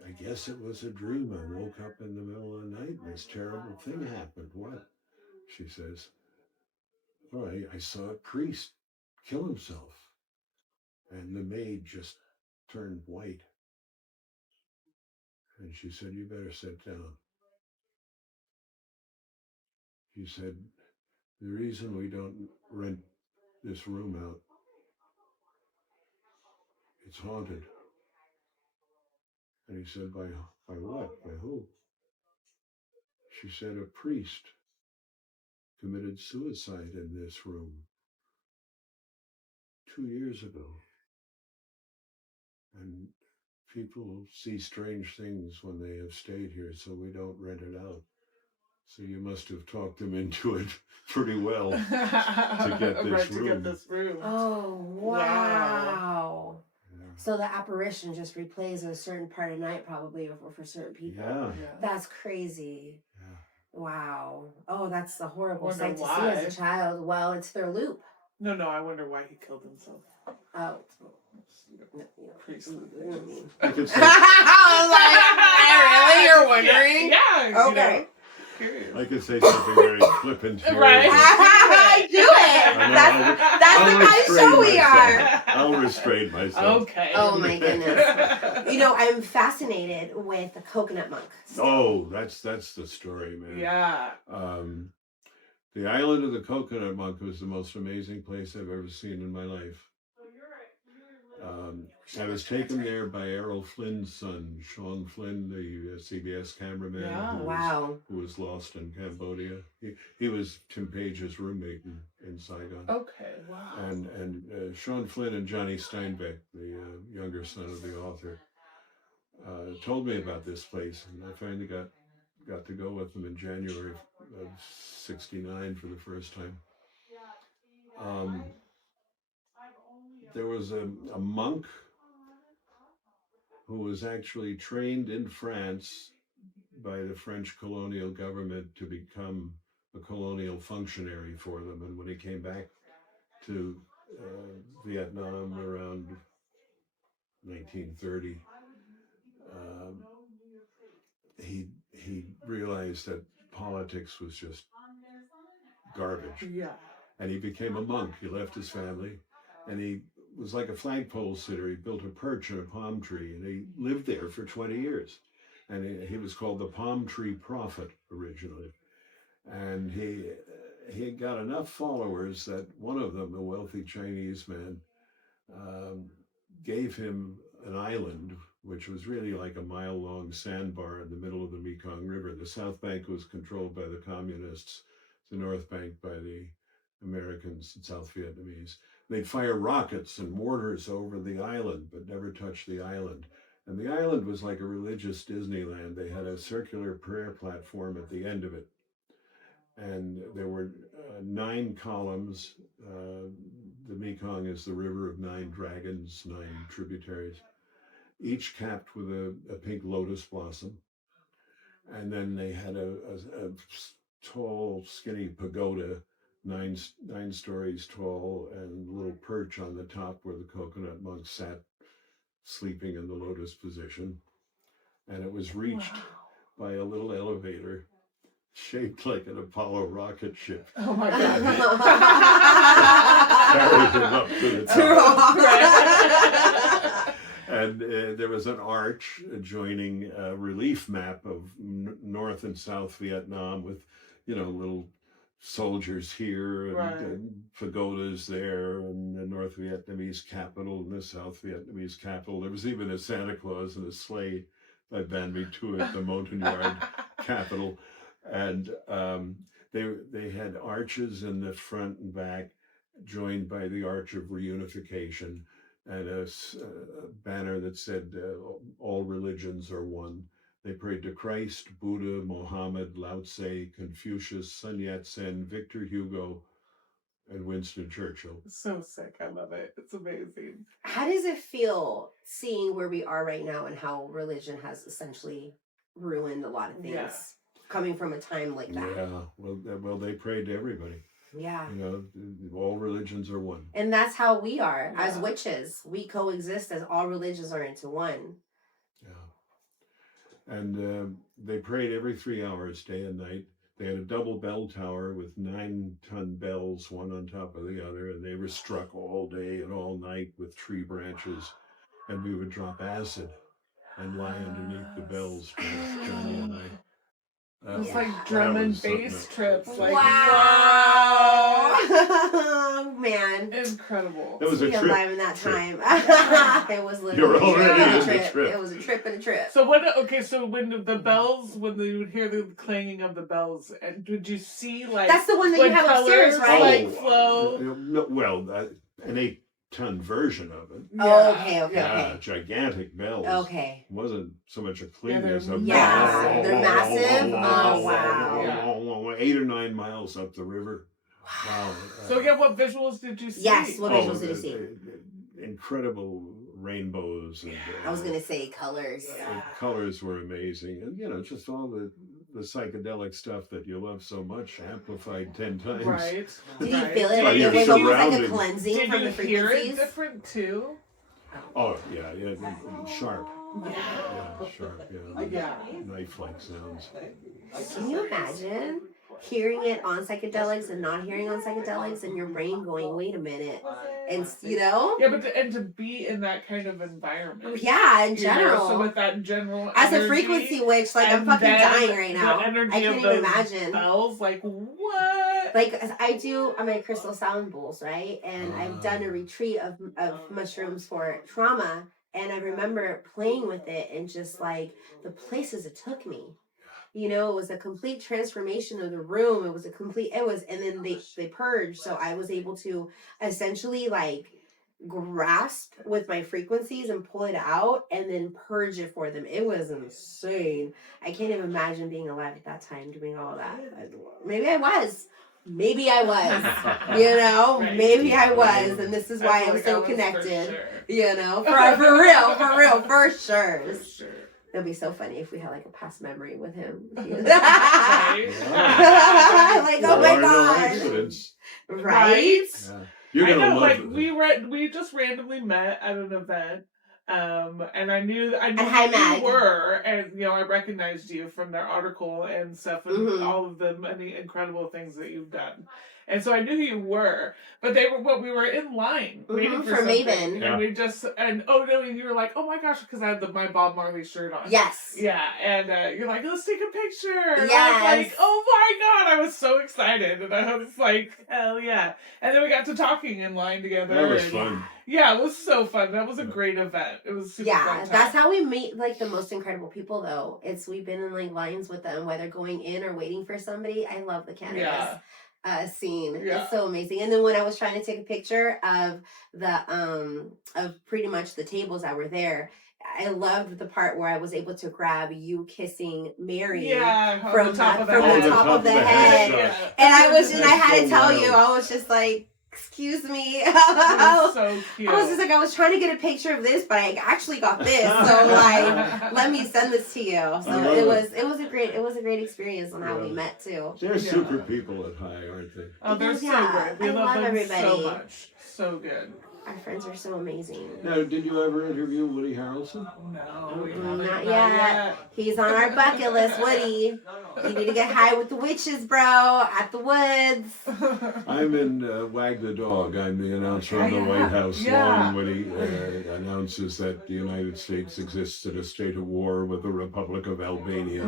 I guess it was a dream. I woke up in the middle of the night and this terrible thing happened. What? She says, well, I saw a priest kill himself. And the maid just turned white. And she said, you better sit down. She said, the reason we don't rent this room out, it's haunted. And he said, by what? By who? She said, a priest committed suicide in this room 2 years ago. And people see strange things when they have stayed here, so we don't rent it out. So you must have talked them into it pretty well to get this right, room. To get this room. Oh, wow. Yeah. So the apparition just replays a certain part of night, probably, or for certain people. Yeah. That's crazy. Yeah. Wow. Oh, that's a horrible Wonder sight to why. see as a child. Well, it's their loop. No, I wonder why he killed himself. Oh. Priest. I could say, Really? You're wondering? Yeah. Okay. I could say something very flippant here. Right. Do it. That's the kind of show we are. I'll restrain myself. Okay. Oh my goodness. You know, I'm fascinated with the coconut monk. Oh, that's the story, man. Yeah. The island of the coconut monk was the most amazing place I've ever seen in my life. I was taken there by Errol Flynn's son, Sean Flynn, the CBS cameraman who was lost in Cambodia. He was Tim Page's roommate in Saigon. Okay, wow. And Sean Flynn and Johnny Steinbeck, the younger son of the author, told me about this place, and I finally got to go with them in January of '69 for the first time. There was a monk who was actually trained in France by the French colonial government to become a colonial functionary for them. And when he came back to Vietnam around 1930, he realized that politics was just garbage. Yeah. And he became a monk. He left his family, and he was like a flagpole sitter. He built a perch in a palm tree, and he lived there for 20 years. And he was called the Palm Tree Prophet originally. And he got enough followers that one of them, a wealthy Chinese man, gave him an island, which was really like a mile-long sandbar in the middle of the Mekong River. The South Bank was controlled by the communists, the North Bank by the Americans and South Vietnamese. they'd fire rockets and mortars over the island, but never touch the island. And the island was like a religious Disneyland. They had a circular prayer platform at the end of it. And there were 9 columns. The Mekong is the river of 9 dragons, 9 tributaries, each capped with a pink lotus blossom. And then they had a tall, skinny pagoda, nine stories tall, and a little perch on the top where the coconut monks sat sleeping in the lotus position. And it was reached by a little elevator shaped like an Apollo rocket ship. Oh my God. Carried him up to the top. And there was an arch adjoining a relief map of North and South Vietnam with, little soldiers here and pagodas there, and the North Vietnamese capital and the South Vietnamese capital. There was even a Santa Claus in a sleigh by Ban Me Tu at the Montagnard capital. And they had arches in the front and back, joined by the Arch of Reunification, and a banner that said, all religions are one. They prayed to Christ, Buddha, Mohammed, Lao Tse, Confucius, Sun Yat-sen, Victor Hugo, and Winston Churchill. So sick. I love it. It's amazing. How does it feel seeing where we are right now and how religion has essentially ruined a lot of things? Yeah. Coming from a time like that. Yeah, well, they prayed to everybody. Yeah. All religions are one. And that's how we are as witches. We coexist as all religions are into one. Yeah. And they prayed every 3 hours, day and night. They had a double bell tower with 9-ton bells, one on top of the other, and they were struck all day and all night with tree branches. And we would drop acid and lie underneath the bells, Johnny and I. It's like drum and bass trips. Like, wow. Man. Incredible. It was a trip. Alive in that time. It was literally You're already in the trip. It was a trip and a trip. So when the bells, when you would hear the clanging of the bells, and did you see like that's the one that you have upstairs, right? Like flow. No, well, an 8-ton version of it. Oh, okay. Yeah, gigantic bells. Okay. It wasn't so much a cling as a yeah, they're massive. Oh, wow. 8 or 9 miles up the river. Wow. So what visuals did you see? Yes, what visuals did you see? Incredible rainbows. And, I was gonna say colors. The colors were amazing, and just all the psychedelic stuff that you love so much, amplified 10 times. Right. Did you feel it? Like It was almost like a cleansing Did from you the hear frequencies. it different too? Oh yeah, sharp. Yeah. Sharp. Yeah. Knife-like sounds. Can you imagine hearing it on psychedelics and not hearing on psychedelics, and your brain going, "Wait a minute," and Yeah, but to be in that kind of environment. Yeah, in general. So with that general as energy, a frequency witch, like I'm fucking dying right now. The energy I can't of even those imagine. Bells, like what? Like I'm a crystal sound bowls, right? And I've done a retreat of mushrooms for trauma, and I remember playing with it and just like the places it took me. It was a complete transformation of the room. And then they purged. So I was able to essentially like grasp with my frequencies and pull it out and then purge it for them. It was insane. I can't even imagine being alive at that time doing all that. Maybe I was. Maybe I was. Right. Maybe I was. And this is why I'm so connected. For sure. For real, for sure. For sure. It'll be so funny if we had like a past memory with him. Right? Like, oh my God. Accidents. Right? Yeah. You're gonna love like it. we just randomly met at an event. And I knew Hi, who Mag. you were, and I recognized you from their article and stuff, and all of the many incredible things that you've done. And so I knew who you were, but we were in line waiting for Maven. And we just, and you were like, oh my gosh, because I had my Bob Marley shirt on. Yes. Yeah, and you're like, let's take a picture. And Yes. I was like, oh my God, I was so excited. And I was like, hell yeah. And then we got to talking in line together. That was fun. Yeah, it was so fun. That was a great event. It was super fun time. That's how we meet like the most incredible people though. We've been in like lines with them, whether going in or waiting for somebody. I love the cannabis. Yeah. scene. Yeah. It's so amazing. And then when I was trying to take a picture of of pretty much the tables that were there, I loved the part where I was able to grab you kissing Mary from the top of the head. Yeah. And I had to so tell wild. you, I was just like, excuse me. It was so cute. I was just like, I was trying to get a picture of this, but I actually got this. So like, let me send this to you. So it was a great experience on how we met too. They're super people at High, aren't they? Oh, they're so Yeah, great. We I love love them everybody. so much. So good. Our friends are so amazing. Now, did you ever interview Woody Harrelson? No, we Mm, haven't. not yet. He's on our bucket list, Woody. You need to get high with the witches, bro, at the woods. I'm in Wag the Dog. I'm the announcer on the White House lawn when he announces that the United States exists in a state of war with the Republic of Albania.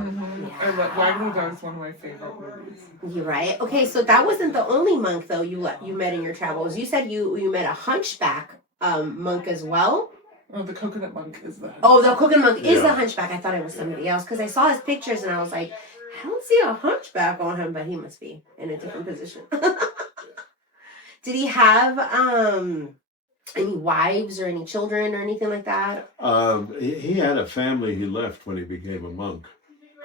I love Wag the Dog is one of my favorite movies. You're right. Okay, so that wasn't the only monk though you met in your travels. You said you met a hunchback monk as well. Oh, the coconut monk is the. Oh, the coconut monk is the hunchback. I thought it was somebody else because I saw his pictures and I was like, I don't see a hunchback on him, but he must be in a different position. Did he have any wives or any children or anything like that? He had a family he left when he became a monk.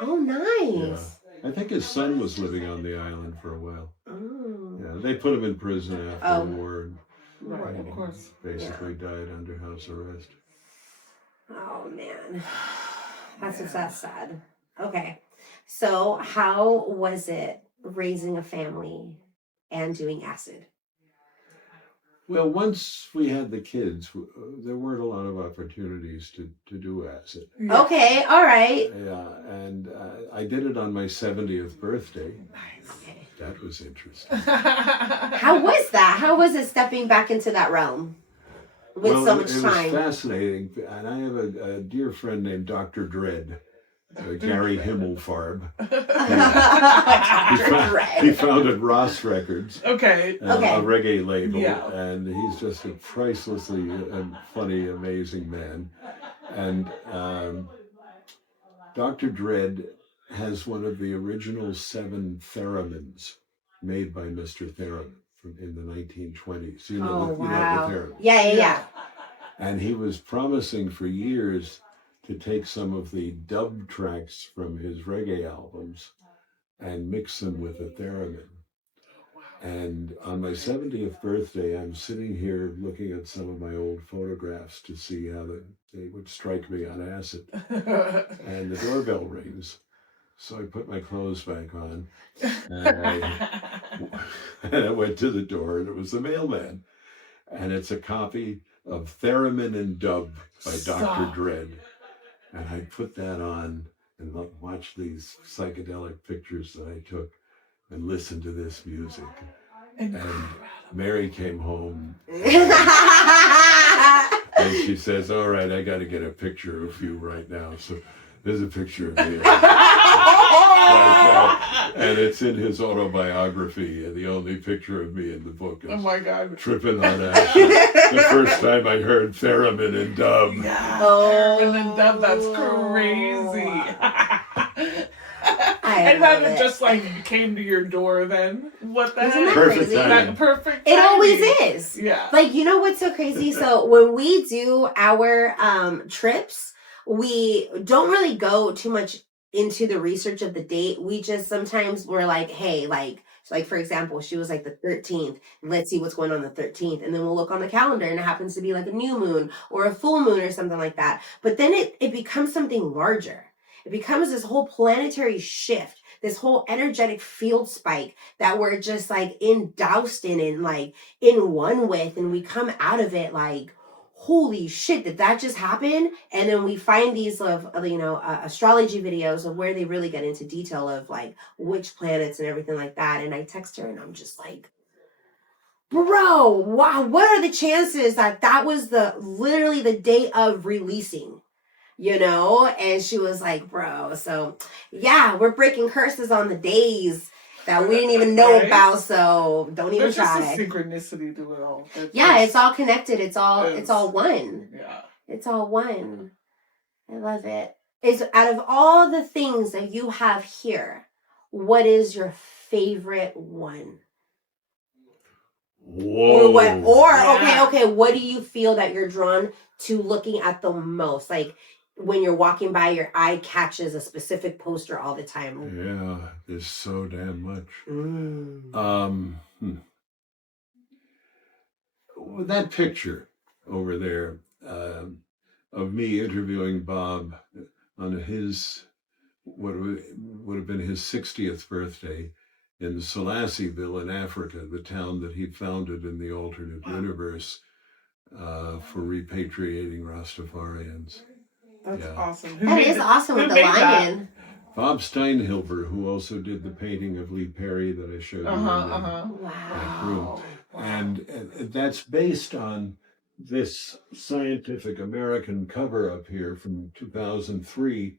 Oh, nice. Yeah. I think his son was living on the island for a while. Oh. Yeah, they put him in prison after the war. Right, of course. Basically died under house arrest. Oh man, that's sad. Okay, so how was it raising a family and doing acid? Well, once we had the kids, there weren't a lot of opportunities to do acid. Yeah. Okay, all right. Yeah, and I did it on my 70th birthday. Nice. Okay. That was interesting. How was that? How was it stepping back into that realm with so much time? It was fascinating, and I have a dear friend named Dr. Dread, Gary Himmelfarb. He founded Ross Records. Okay. A reggae label, Yeah. and he's just a pricelessly funny, amazing man. And Dr. Dread has one of the original 7 theremins made by Mr. Theremin in the 1920s. You know the theremin. Yeah. And he was promising for years to take some of the dub tracks from his reggae albums and mix them with a theremin. And on my 70th birthday, I'm sitting here looking at some of my old photographs to see how they would strike me on acid. And the doorbell rings. So I put my clothes back on and I went to the door, and it was the mailman. And it's a copy of Theremin and Dub by Dr. Dread. And I put that on and watched these psychedelic pictures that I took and listened to this music. And Mary came home and she says, all right, I got to get a picture of you right now. So there's a picture of me. And it's in his autobiography, and the only picture of me in the book is tripping on acid. The first time I heard Theremin and Dub. Yeah, Theremin and Dub, that's crazy. And then it just came to your door then. What the heck? Perfect timing. Perfect It timing. always is. Yeah. Like, you know what's so crazy? So when we do our trips, we don't really go too much into the research of the date. We just sometimes we're like, hey, like for example, she was like the 13th. Let's see what's going on the 13th. And then we'll look on the calendar and it happens to be like a new moon or a full moon or something like that. But then it becomes something larger. It becomes this whole planetary shift, this whole energetic field spike that we're just like doused in and like in one with. And we come out of it like, holy shit, that just happened? And then we find these astrology videos of where they really get into detail of like which planets and everything like that. And I text her and I'm just like, bro, wow, what are the chances that was literally the day of releasing? You know? And she was like, bro, so yeah, we're breaking curses on the days that we didn't even know about, so don't even try. There's just a synchronicity to it all. It's all connected. It's all one. Yeah. It's all one. I love it. Out of all the things that you have here, what is your favorite one Whoa. Or what? Or Yeah. okay. What do you feel that you're drawn to looking at the most? Like when you're walking by, your eye catches a specific poster all the time. Yeah, there's so damn much. Mm. That picture over there of me interviewing Bob on his, what would have been his 60th birthday in Selasieville in Africa, the town that he founded in the alternate universe for repatriating Rastafarians. That's Yeah. awesome. That is awesome with the lion. Bob Steinhilber, who also did the painting of Lee Perry that I showed you in that room. Wow. And that's based on this Scientific American cover up here from 2003,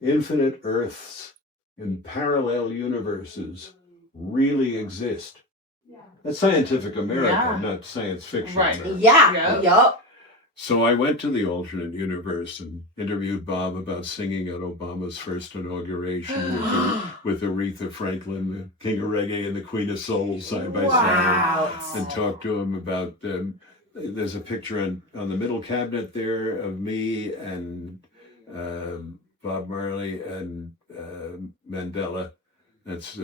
Infinite Earths in Parallel Universes Really Exist. That's Scientific American, not science fiction. Right. Yeah. Yup. So I went to the alternate universe and interviewed Bob about singing at Obama's first inauguration with Aretha Franklin, the King of Reggae and the Queen of Soul side by side, and talked to him about. There's a picture on the middle cabinet there of me and Bob Marley and Mandela. That's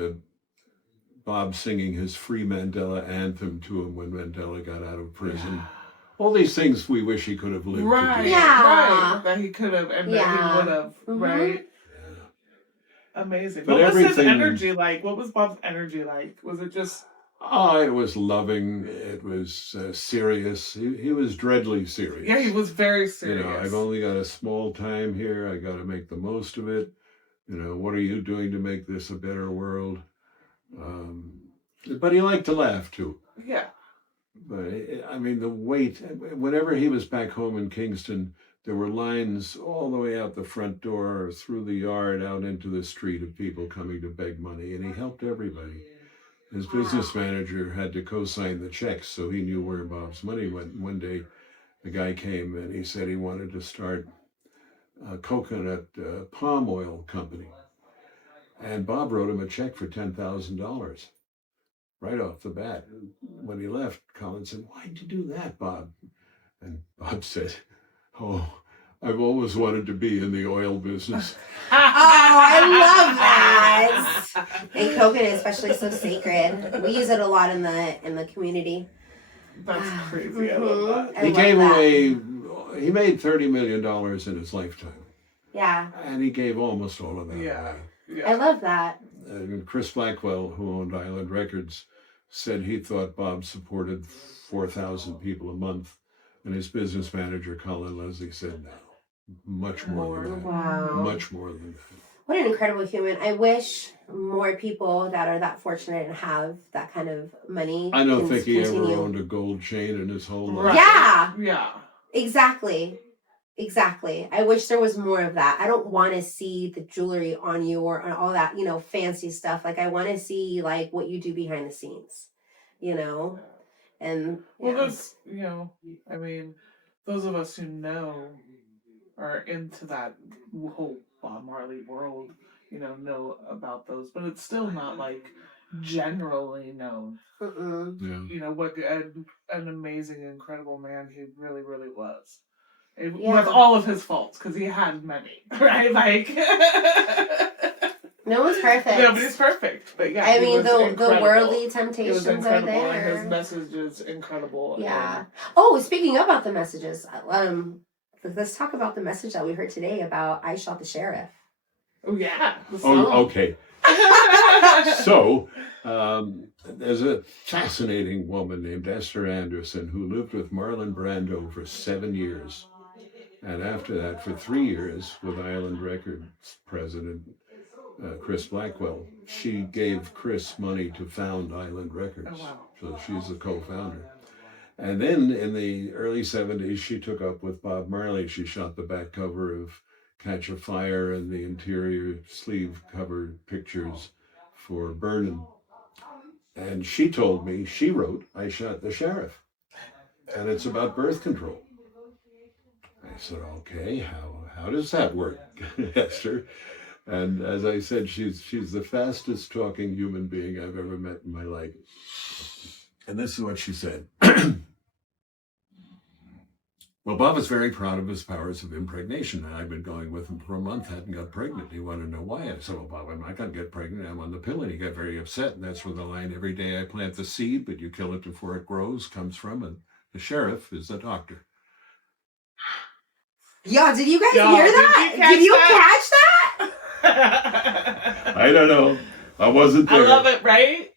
Bob singing his Free Mandela anthem to him when Mandela got out of prison. All these things we wish he could have lived to do. Yeah. That he could have and that he would have, right? Yeah. Amazing. But what was his energy like? What was Bob's energy like? Was it just... Oh, it was loving. It was serious. He was dreadly serious. Yeah, he was very serious. You know, I've only got a small time here. I got to make the most of it. You know, what are you doing to make this a better world? But he liked to laugh too. Yeah. But I mean, the weight, whenever he was back home in Kingston, there were lines all the way out the front door or through the yard out into the street of people coming to beg money, and he helped everybody. His business manager had to co-sign the checks, so he knew where Bob's money went. One day, the guy came and he said he wanted to start a coconut palm oil company. And Bob wrote him a check for $10,000. Right off the bat. When he left, Colin said, "Why'd you do that, Bob?" And Bob said, "Oh, I've always wanted to be in the oil business." Oh, I love that. And coconut is especially so sacred. We use it a lot in the community. That's crazy. I love that. He gave away, he made $30 million in his lifetime. Yeah. And he gave almost all of that away. Yeah. I love that. And Chris Blackwell, who owned Island Records, said he thought Bob supported 4,000 people a month. And his business manager, Colin Leslie, said no, much more than that. Wow. Much more than that. What an incredible human. I wish more people that are that fortunate and have that kind of money. I don't think he ever owned a gold chain in his whole life. Yeah. Yeah. Exactly. I wish there was more of that. I don't want to see the jewelry on you or on all that, fancy stuff. Like I want to see like what you do behind the scenes, and those, I mean, those of us who are into that whole Bob Marley world, know about those, but it's still not like generally known. Yeah. What an amazing, incredible man he really, really was. With all of his faults, because he had many, right? Like, no one's perfect. Nobody's perfect, but yeah. I mean, the worldly temptations are there. And his message is incredible. Yeah. Oh, speaking about the messages, let's talk about the message that we heard today about "I Shot the Sheriff." Oh yeah. Oh, okay. So, there's a fascinating woman named Esther Anderson who lived with Marlon Brando for 7 years. And after that, for 3 years, with Island Records president Chris Blackwell, she gave Chris money to found Island Records. Oh, wow. So she's the co-founder. And then in the early 70s, she took up with Bob Marley. She shot the back cover of Catch a Fire and the interior sleeve cover pictures for Burnin'. And she told me, she wrote, "I Shot the Sheriff." And it's about birth control. I said, okay, how does that work, Esther? And as I said, she's the fastest talking human being I've ever met in my life. And this is what she said. Well, Bob is very proud of his powers of impregnation. And I've been going with him for a month, hadn't got pregnant. He wanted to know why. I said, well, Bob, I'm not going to get pregnant. I'm on the pill. And he got very upset. And that's where the line, every day I plant the seed, but you kill it before it grows, comes from. And the sheriff is the doctor. Yo, did you guys hear that? Did you catch that? I don't know. I wasn't there. I love it, right?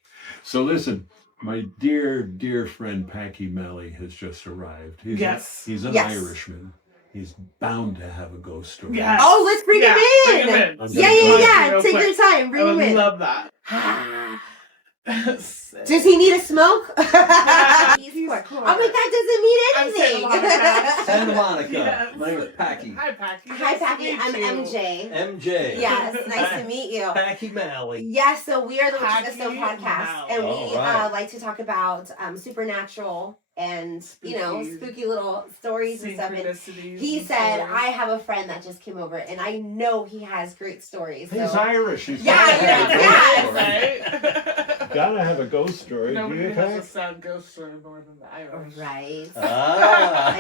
So listen, my dear, dear friend Packy Malley has just arrived. He's an Irishman. He's bound to have a ghost story. Yes. Oh, let's bring him in. Yeah. Take your time. Bring him in. I love that. Does he need a smoke? He's cool. I'm like, that doesn't mean anything. Santa Monica. Yes. My name is Packy. Hi, Packy. Hi, Packy. I'm MJ. MJ. Yes, nice to meet you. Packy Malley. Yes, so we are the Witches Packy of Stone podcast, and we like to talk about supernatural and spooky little stories and stuff. And he said, "I have a friend that just came over, and I know he has great stories." He's Irish. He's gotta have a ghost story. Nobody has a sad ghost story more than the Irish. Right. Ah.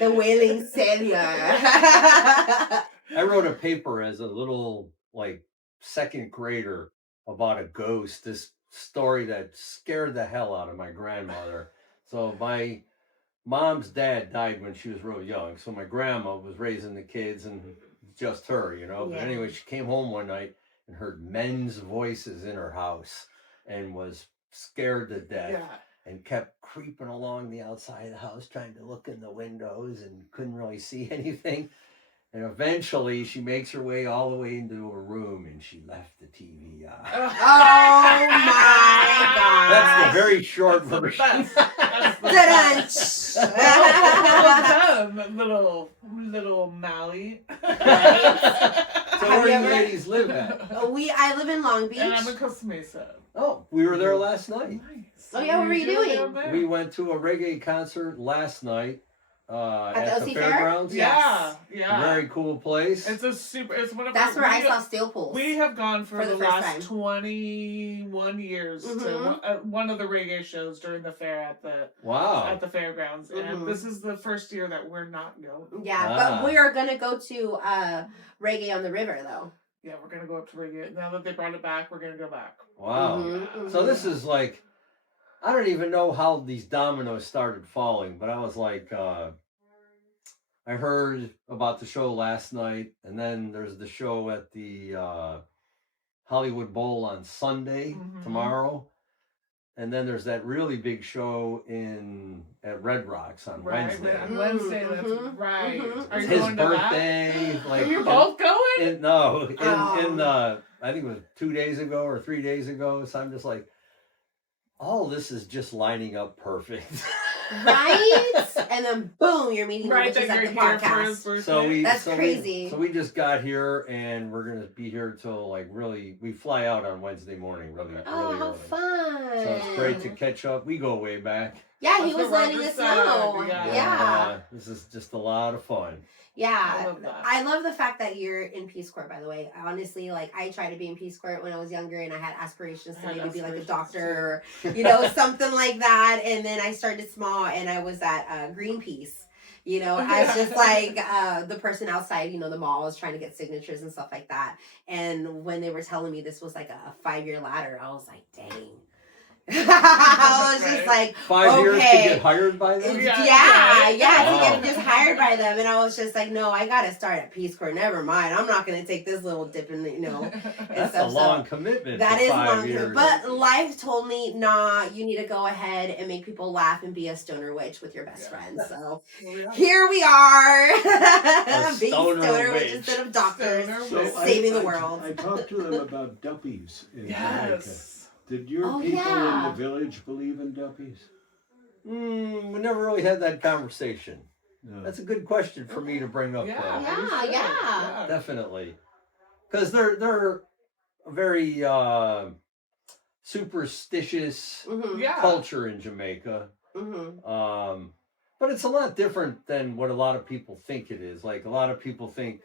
The Wailing Sailor. I wrote a paper as a little second grader about a ghost. This story that scared the hell out of my grandmother. So my mom's dad died when she was real young. So my grandma was raising the kids and just her, But anyway, she came home one night and heard men's voices in her house and was scared to death and kept creeping along the outside of the house trying to look in the windows and couldn't really see anything. And eventually she makes her way all the way into her room and she left the TV on. Oh my God. That's the very short version. Well done, little Mally. So where do you ladies live at? I live in Long Beach. And I'm in Costa Mesa. Oh, we were there last night. Nice. Oh yeah, what were you doing? We went to a reggae concert last night at the OC fairgrounds. Yeah. Very cool place. It's one of That's where I saw Steel Pulse. We have gone for the first last time. 21 years to one of the reggae shows during the fair at the fairgrounds, and this is the first year that we're not going. Yeah, but we are gonna go to Reggae on the River though. Yeah, we're gonna go up to reggae now that they brought it back. We're gonna go back. Wow. So this is I don't even know how these dominoes started falling, but I was I heard about the show last night, and then there's the show at the Hollywood Bowl on Sunday, tomorrow. And then there's that really big show at Red Rocks on Wednesday. On Wednesday, that's right. Are you His going to birthday. that? Are you both going? In I think it was 2 days ago or 3 days ago. So I'm just all this is just lining up perfect. Right? And then boom, you're meeting the witches at the podcast. That's crazy. So we just got here and we're gonna be here till we fly out on Wednesday morning really how early. fun. So it's great to catch up. We go way back. Yeah, he was letting us know. Yeah. This is just a lot of fun. Yeah, I love the fact that you're in Peace Corps, by the way. Honestly, I tried to be in Peace Corps when I was younger, and I had aspirations to maybe be like a doctor or, something like that. And then I started small, and I was at Greenpeace, as just the person outside, the mall was trying to get signatures and stuff like that. And when they were telling me this was a 5-year ladder, I was like, dang. I was just 5 years to get hired by them? To get just hired by them. And I was just no, I gotta start at Peace Corps. Never mind. I'm not gonna take this little dip in, That's a long commitment. That is long. Years. But life told me, nah, you need to go ahead and make people laugh and be a stoner witch with your best friend. So here we are. Being stoner witch instead of doctors, saving the world. I talked to them about duppies in Jamaica. Did your people in the village believe in duppies? We never really had that conversation. No. That's a good question for me to bring up. Yeah. Definitely. Because they're a very superstitious culture in Jamaica. But it's a lot different than what a lot of people think it is. A lot of people think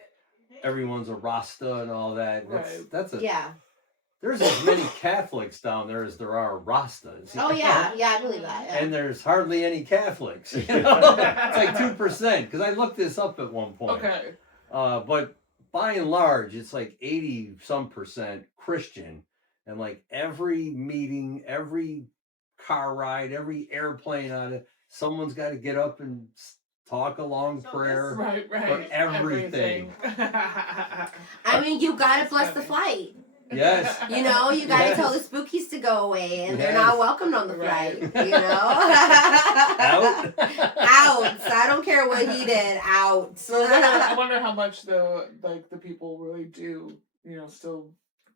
everyone's a Rasta and all that. there's as many Catholics down there as there are Rastas. Oh yeah, yeah, I believe that. Yeah. And there's hardly any Catholics. You know? It's like 2%. Because I looked this up at one point. Okay. But by and large, it's like 80% Christian. And like every meeting, every car ride, every airplane on it, someone's got to get up and talk a long prayer Right. for everything. I mean, you gotta bless the flight. Yes. You know, you gotta Yes. tell the spookies to go away, and they're Yes. not welcomed on the Right. flight. You know, Out. out. I don't care what he did. Out. I wonder how much the people really do, still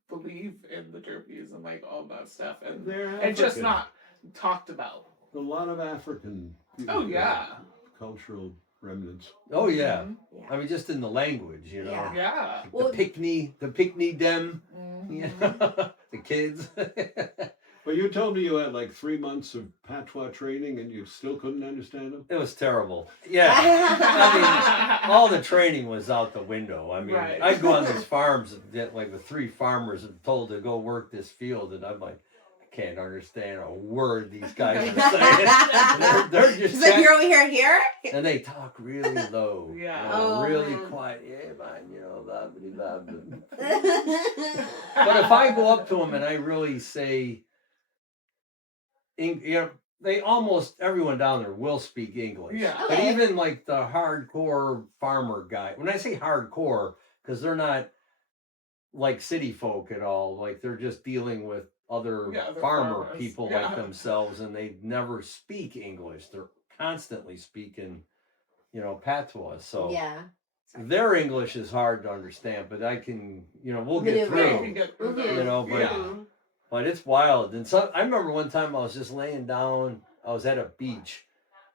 believe in the Derpies and like all that stuff, and They're it's just African. not talked about. A lot of African people. Oh yeah, Cultural remnants. Oh yeah. Mhm. I mean, just in the language, you know. Yeah. Yeah. Like Well- the picnic dem, Mhm. you know, the kids. Well, you told me you had like 3 months of patois training and you still couldn't understand them? It was terrible. Yeah. I mean, all the training was out the window. I mean, Right. I'd go on these farms that like the 3 farmers are told to go work this field, and I'm like, I can't understand a word these guys are saying. They're just He's like, you're over here. and they talk really low. Yeah. You know, Oh, really man. quiet. Yeah, man, you know, blah, blah, blah, blah. But if I go up to them and I really say, they almost everyone down there will speak English. Yeah. But Okay. even like the hardcore farmer guy, when I say hardcore, because they're not like city folk at all, like they're just dealing with other Yeah, they're farmer farmers. people Yeah. like themselves, and they never speak English. They're constantly speaking, patois. So Yeah. their English is hard to understand, but I can, we'll get Maneuver. Yeah, you through. can get Mhm. those. You know, but- yeah. But it's wild. And so I remember one time I was just laying down. I was at a beach,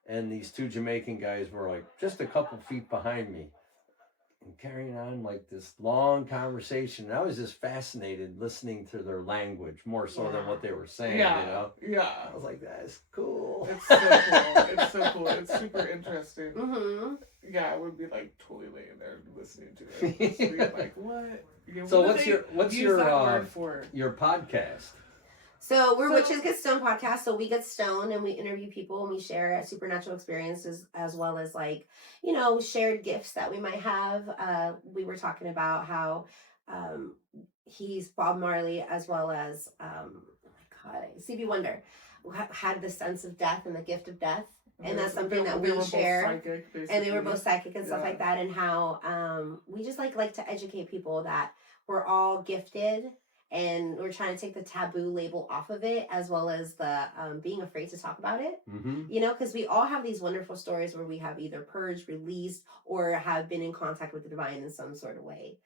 and these 2 Jamaican guys were like just a couple feet behind me, and carrying on like this long conversation. And I was just fascinated listening to their language more so than what they were saying. Yeah. I Yeah. was like, that's cool. It's so cool. It's so cool. It's super interesting. Mm-hmm. Yeah, I would be like totally laying there listening to it. Just being like, what? Yeah, So what what's did they your use that word for? your podcast? So we're So- Witches Get Stoned podcast. So we get stoned and we interview people and we share supernatural experiences as well as shared gifts that we might have. We were talking about how he's Bob Marley as well as CB Wonder had the sense of death and the gift of death. And that's something that they we were both share. psychic, And they were basically. both psychic and stuff Yeah. like that, and how we just like to educate people that we're all gifted, and we're trying to take the taboo label off of it, as well as the being afraid to talk about it. Mm-hmm. Because we all have these wonderful stories where we have either purged, released, or have been in contact with the divine in some sort of way.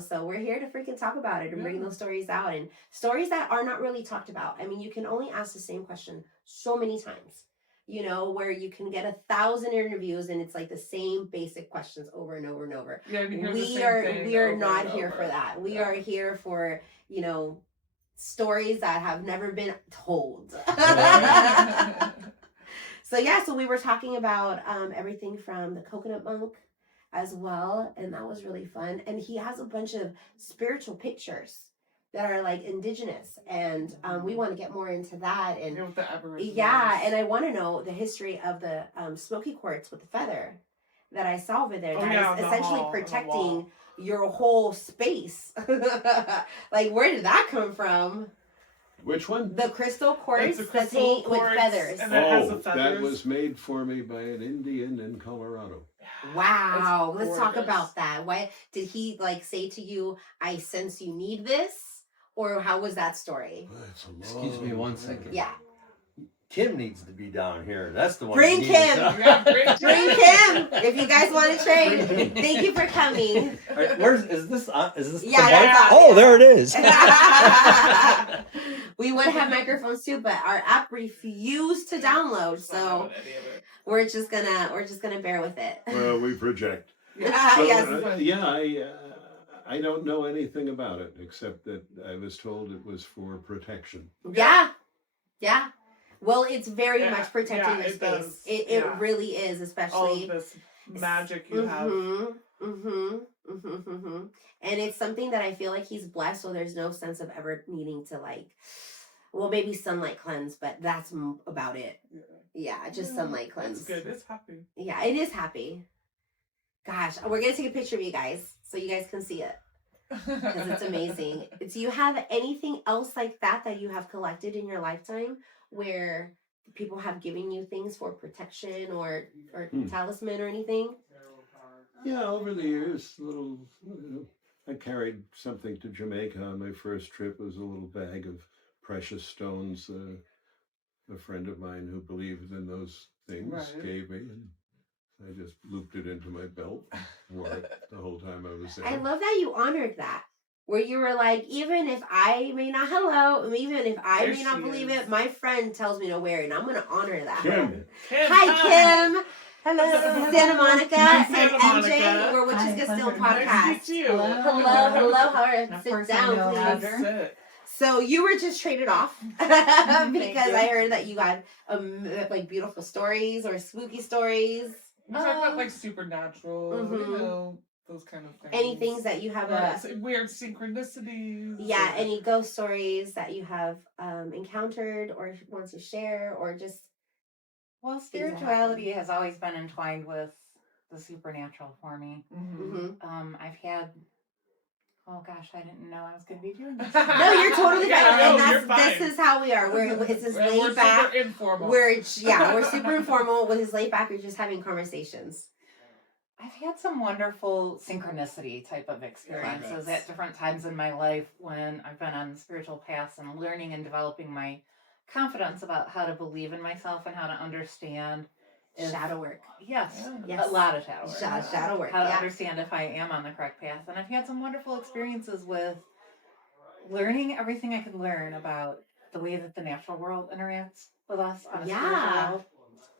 So we're here to freaking talk about it and bring Yeah. those stories out, and stories that are not really talked about. I mean, you can only ask the same question so many times. Where you can get 1,000 interviews and it's like the same basic questions over and over and over. Yeah, and you hear the We same are thing we are over not and here over. for that. We Yeah. are here for, stories that have never been told. So we were talking about everything from the coconut monk as well, and that was really fun. And he has a bunch of spiritual pictures that are like indigenous, and we want to get more into that. And Yeah, with the Aboriginals. yeah, and I want to know the history of the smoky quartz with the feather that I saw over there. Oh, That yeah, is on the essentially wall, on the protecting wall. your whole space. Like, where did that come from? Which one? The crystal quartz It's a that's crystal with quartz, feathers. and it has the That feathers. was made for me by an Indian in Colorado. Wow, It's let's talk gorgeous. about that. Why did he say to you, "I sense you need this," or how was that story? That's a Excuse me long one time. second. Yeah, Kim needs to be down here. That's the one. Bring who needs Kim. to- Yeah, bring him if you guys want to trade. Bring him. Thank you for coming. All right, is this the Yeah, mic? that's on, Oh, yeah. there it is. We would have microphones too, but our app refused to download, It's not so having any of it. we're just gonna bear with it. Well, we project. Yeah. So, Yes. I don't know anything about it except that I was told it was for protection. Yeah. Well, it's very Yeah, much protecting yeah, your it space. does. It Yeah. really is, All especially. of this magic you have. And it's something that I feel like he's blessed, so there's no sense of ever needing to like, well, maybe sunlight cleanse, but that's about it. Yeah, just sunlight cleanse. It's good. It's happy. Yeah, it is happy. Gosh, we're gonna take a picture of you guys so you guys can see it because it's amazing. Do you have anything else like that you have collected in your lifetime where people have given you things for protection or talisman or anything? Yeah, over the years, I carried something to Jamaica on my first trip. It was a little bag of precious stones. A friend of mine who believed in those things gave me, and I just looped it into my belt, wore it the whole time I was there. I love that you honored that. Where you were like, even if I may not, even if I may not believe it, my friend tells me to wear it, and I'm going to Kim. Hi, Kim. Hello. Santa Monica and Monica. MJ. We're Witches Get Still podcast. Nice to meet you. Hello. How are you? Sit down, please. Sit. So you were just traded off because I heard that you had like beautiful stories or spooky stories. We talk about like supernatural, you know, those kind of things. Any things that you have weird synchronicities. Yeah, any ghost stories that you have encountered or want to share, or just well, spirituality has always been entwined with the supernatural for me. I've had. Oh gosh, I didn't know I was going to be doing this. No, you're totally fine. No, And this is how we are. It's just laid back. Super informal. We're super informal. With his laid back, we're just having conversations. I've had some wonderful synchronicity type of experiences at different times in my life when I've been on spiritual paths and learning and developing my confidence about how to believe in myself and how to understand Shadow work. Yes. Yes. A lot of shadow work. Shadow work. How to understand if I am on the correct path. And I've had some wonderful experiences with learning everything I could learn about the way that the natural world interacts with us on a spiritual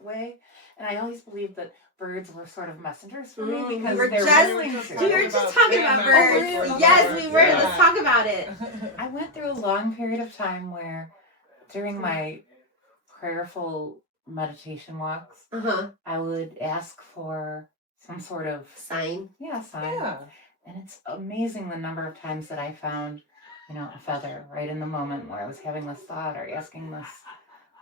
way. And I always believed that birds were sort of messengers for me because we were just talking about birds. Yes, we were. Yeah. Let's talk about it. I went through a long period of time where during my prayerful meditation walks, I would ask for some sort of sign. Sign. Yeah. And it's amazing the number of times that I found, a feather right in the moment where I was having this thought or asking this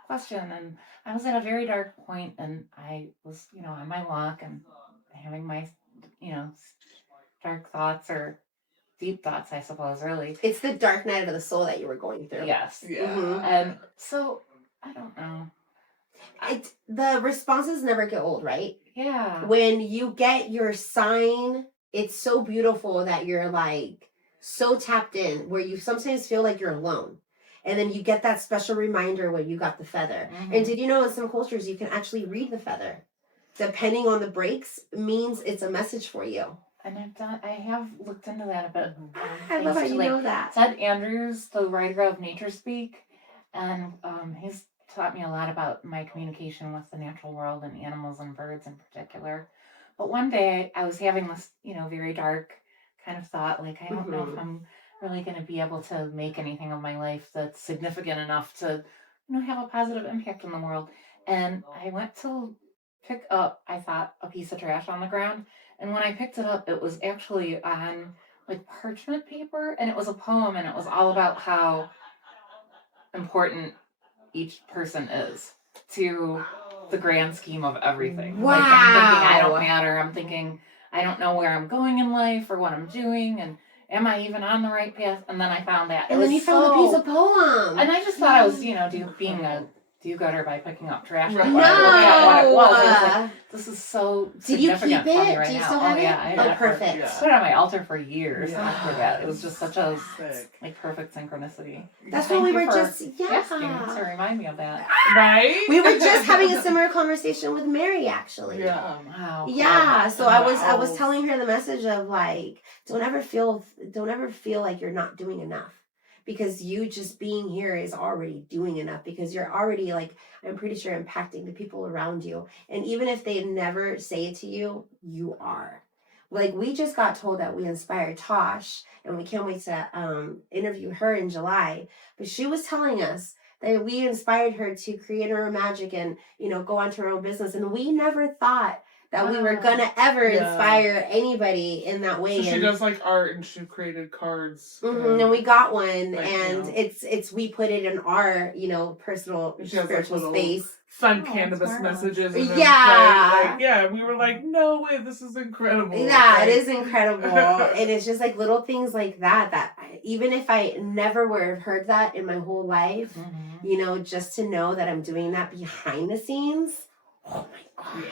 question. And I was at a very dark point and I was, on my walk and having my, dark thoughts or deep thoughts, I suppose, really. It's the dark night of the soul that you were going through. Yes. Yeah. And so, I don't know. The responses never get old, right? Yeah. When you get your sign, it's so beautiful that you're like so tapped in where you sometimes feel like you're alone. And then you get that special reminder when you got the feather. And did you know in some cultures you can actually read the feather? Depending on the breaks means it's a message for you. And I have looked into that a bit. I love how you know that. Ted Andrews, the writer of Nature Speak, and he's taught me a lot about my communication with the natural world and animals and birds in particular. But one day I was having this, very dark kind of thought, like, I don't know if I'm really going to be able to make anything of my life that's significant enough to, have a positive impact in the world. And I went to pick up, I thought, a piece of trash on the ground. And when I picked it up, it was actually on like parchment paper, and it was a poem, and it was all about how important each person is to the grand scheme of everything. Wow. Like, I'm thinking I don't matter. I'm thinking I don't know where I'm going in life or what I'm doing, and am I even on the right path? And then I found that. And then you found a piece of poem. And I just thought I was, being a do-gooder by picking up trash. Right. No! I was like, this is so significant Did you keep for me it? right Do you now. still have it? Yeah, I have. Perfect. I put it on my altar for years after that. It was just such a perfect synchronicity. That's what we were just asking to remind me of that. Right? We were just having a similar conversation with Mary, actually. Yeah. Wow. Yeah. So I was telling her the message of like, don't ever feel like you're not doing enough. Because you just being here is already doing enough, because you're already, like, I'm pretty sure impacting the people around you. And even if they never say it to you, you are. Like, we just got told that we inspired Tosh, and we can't wait to interview her in July. But she was telling us that we inspired her to create her own magic and, go on to her own business. And we never thought that we were gonna ever Yeah. inspire anybody in that way. So she does like art, and she created cards. And we got one, like, and it's we put it in our personal And she has, spiritual like, space. Fun Oh, cannabis that's messages. marvelous. And Yeah. yeah. We were like, no way, this is incredible. Yeah, Like, it is incredible. And it's just like little things like that even if I never would have heard that in my whole life, just to know that I'm doing that behind the scenes. Oh my God. Yeah.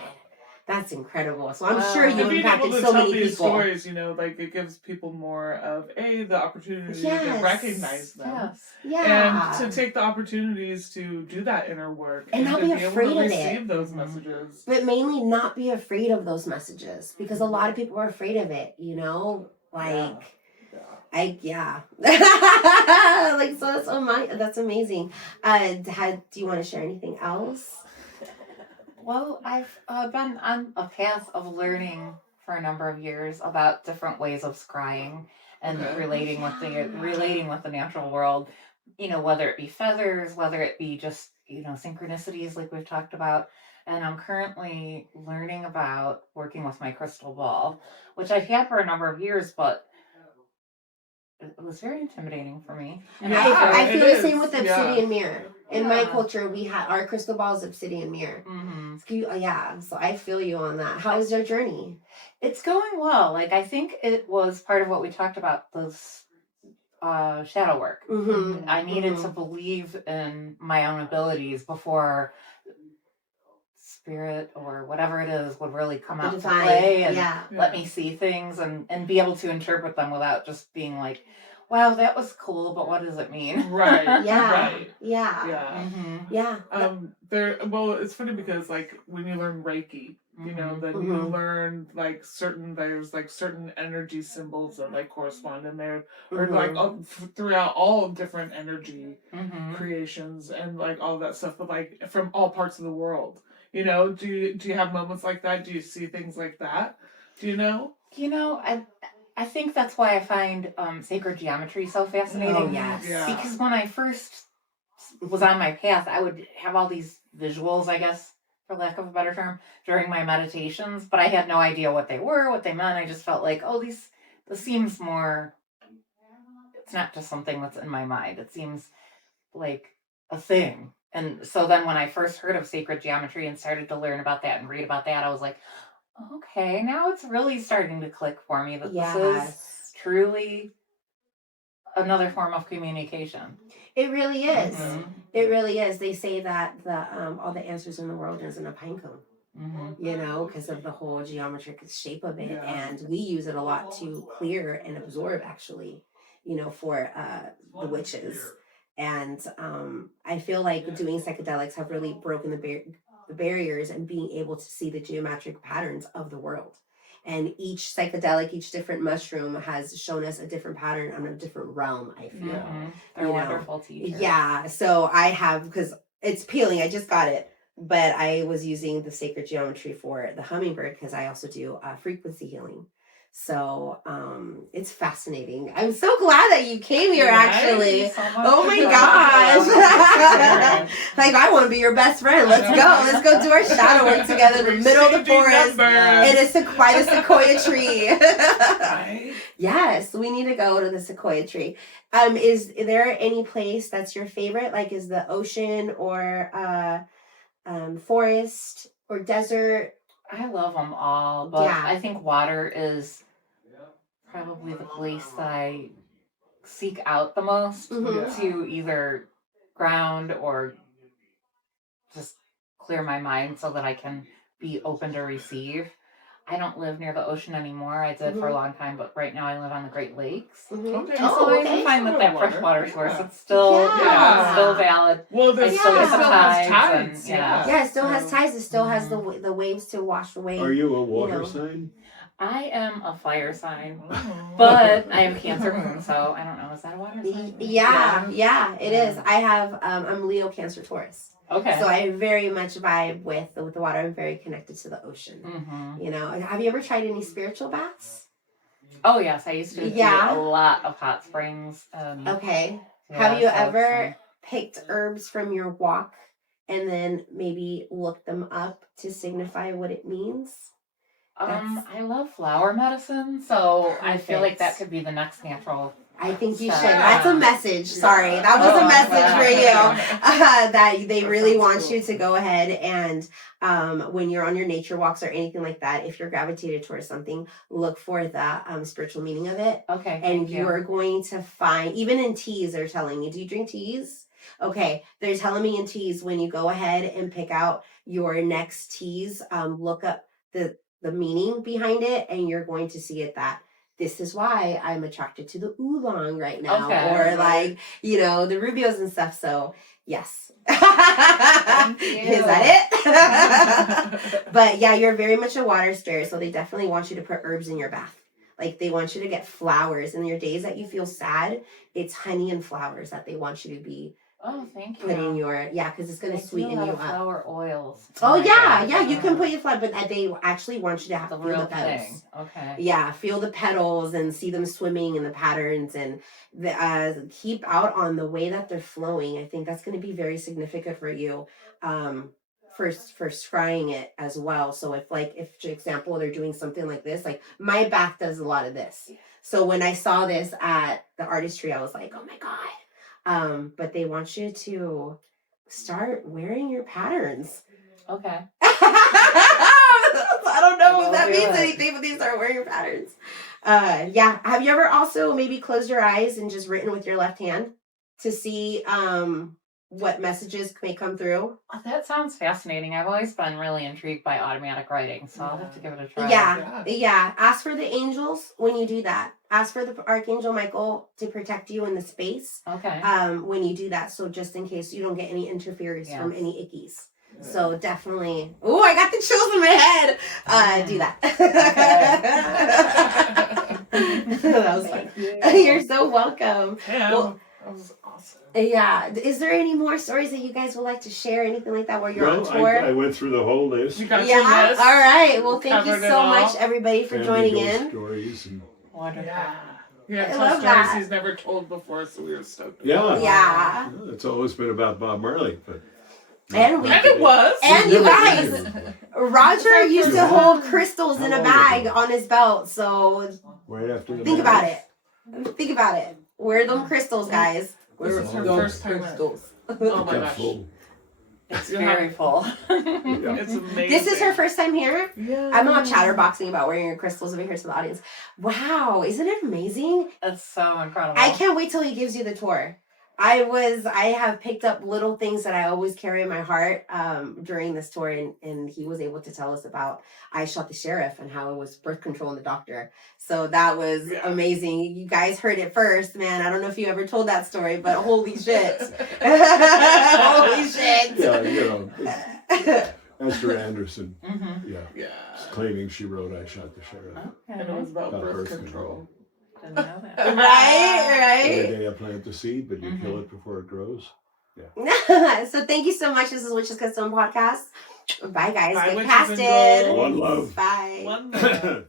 That's incredible. So I'm sure you And being able impacted to so tell many these people. stories, like it gives people more of the opportunity to recognize them. Yeah. And to take the opportunities to do that inner work And not to be able afraid to of receive it. those messages. But mainly not be afraid of those messages, because a lot of people are afraid of it, like so that's amazing. Do you want to share anything else? Well, I've been on a path of learning for a number of years about different ways of scrying and relating with the natural world. Whether it be feathers, whether it be just synchronicities like we've talked about. And I'm currently learning about working with my crystal ball, which I've had for a number of years, but it was very intimidating for me. And I feel the same is. with the obsidian mirror. In my culture, we had our crystal ball's obsidian mirror. So I feel you on that. How is your journey? It's going well. Like, I think it was part of what we talked about, those shadow work. I needed to believe in my own abilities before spirit or whatever it is would really come out to play and let me see things and be able to interpret them without just being like, wow, that was cool, but what does it mean? Right. Yeah. It's funny because like when you learn Reiki, then you learn like there's like certain energy symbols that like correspond in there, or like throughout all different energy creations and like all that stuff, but like from all parts of the world. Do you have moments like that? Do you see things like that? Do you know? I think that's why I find sacred geometry so fascinating. Oh, yes. Yeah. Because when I first was on my path, I would have all these visuals, I guess, for lack of a better term, during my meditations, but I had no idea what they were, what they meant. I just felt like, this seems more, it's not just something that's in my mind. It seems like a thing. And so then when I first heard of sacred geometry and started to learn about that and read about that, I was like, okay, now it's really starting to click for me that this is truly another form of communication. It really is. It really is. They say that all the answers in the world is in a pine cone, because of the whole geometric shape of it. And we use it a lot to clear and absorb, actually, for the witches. And I feel like doing psychedelics have really broken the barriers and being able to see the geometric patterns of the world. And each psychedelic, each different mushroom has shown us a different pattern on a different realm, I feel. They're wonderful teachers. Yeah, so I have, because it's peeling, I just got it, but I was using the sacred geometry for the hummingbird because I also do frequency healing. So it's fascinating. I'm so glad that you came here, actually. So oh my gosh. Like, I want to be your best friend. Let's go. Let's go do our shadow work together in the middle of the forest. By the sequoia tree. Yes, we need to go to the sequoia tree. Is there any place that's your favorite? Like, is the ocean or forest or desert? I love them all, but I think water is probably the place that I seek out the most to either ground or just clear my mind so that I can be open to receive. I don't live near the ocean anymore. I did for a long time, but right now I live on the Great Lakes. Okay. And so I find that freshwater source, it's still still valid. Well, it still has tides. It still has tides. It still has the waves to wash away. Are you a water sign? I am a fire sign, but I am Cancer moon, so I don't know. Is that a water sign? Yeah, it is. I have I'm Leo, Cancer, Taurus. Okay. So I very much vibe with the water. I'm very connected to the ocean. Have you ever tried any spiritual baths? Oh yes, I used to do a lot of hot springs. Okay. Have you ever picked herbs from your walk and then maybe looked them up to signify what it means? I love flower medicine, so I feel like that Perfect. could be the next natural. I think you should. Yeah. That's a message. Sorry, that was a message for you. That they really want you to go ahead and when you're on your nature walks or anything like that, if you're gravitated towards something, look for the spiritual meaning of it. Okay. And you're going to find, even in teas, they're telling me, do you drink teas? Okay, they're telling me in teas, when you go ahead and pick out your next teas, look up the meaning behind it, and you're going to see it that this is why I'm attracted to the oolong right now, Okay. or like, you know, the rubios and stuff. So yes. Thank you. Is that it? But yeah, you're very much a water spirit, so they definitely want you to put herbs in your bath. Like they want you to get flowers in your days that you feel sad. It's honey and flowers that they want you to be Oh, thank you. putting your, yeah, because it's going I to do a sweeten lot you of up. flower oils. Oh my yeah, God. yeah, you can put your flower, but they actually want you to the feel real the petals. thing. Okay. Yeah, feel the petals and see them swimming in the patterns, and keep out on the way that they're flowing. I think that's going to be very significant for you, for scrying it as well. So if, for example, they're doing something like this, like my bath does a lot of this. So when I saw this at the artistry, I was like, oh my God. But they want you to start wearing your patterns. Okay. I don't know if that I'll do means it. anything, but these are wearing your patterns. Yeah. Have you ever also maybe closed your eyes and just written with your left hand to see what messages may come through? Oh, that sounds fascinating. I've always been really intrigued by automatic writing, so I'll have to give it a try. Yeah. Ask for the angels when you do that. Ask for the Archangel Michael to protect you in the space. Okay. When you do that, so just in case you don't get any interference from Yes. any ickies. So definitely. Oh, I got the chills in my head. Do that. That was fun. You're so welcome. Yeah, Well, that was awesome. Yeah. Is there any more stories that you guys would like to share? Anything like that where you're on No, tour? I went through the whole list. You got Yeah. your list. All right. Well, thank you Covered it so all. much, everybody, for Family joining ghost in. stories and Wonderful. Yeah. Yeah, I tell love stories that. he's never told before, so we were stoked. yeah. Yeah. It's always been about Bob Marley, but And it was. And We've you never guys, been here Rodger used to Yeah. hold crystals How in a long bag ago? on his belt. So before. Right after the think marriage. about it. Think about it. Where are them crystals, guys? This is her first time. Oh my Got gosh. full. It's You very full. Yeah. It's amazing. This is her first time here. Yeah. I'm not chatterboxing about wearing your crystals over here to the audience. Wow, isn't it amazing? It's so incredible. I can't wait till he gives you the tour. I have picked up little things that I always carry in my heart during this tour, and he was able to tell us about I Shot the Sheriff and how it was birth control and the doctor. So that was amazing. You guys heard it first, man. I don't know if you ever told that story, but holy shit. Holy shit. Yeah, you know, Esther Anderson. Mm-hmm. Yeah, Yeah. claiming she wrote "I Shot the Sheriff." And it was about About birth birth control. Didn't know that. Every Right? day I plant the seed, but you kill it before it grows. So thank you so much. This is Witches Custom Podcast. Bye, guys. Bye, Get witches and casted. ghouls. One love. Bye. One love.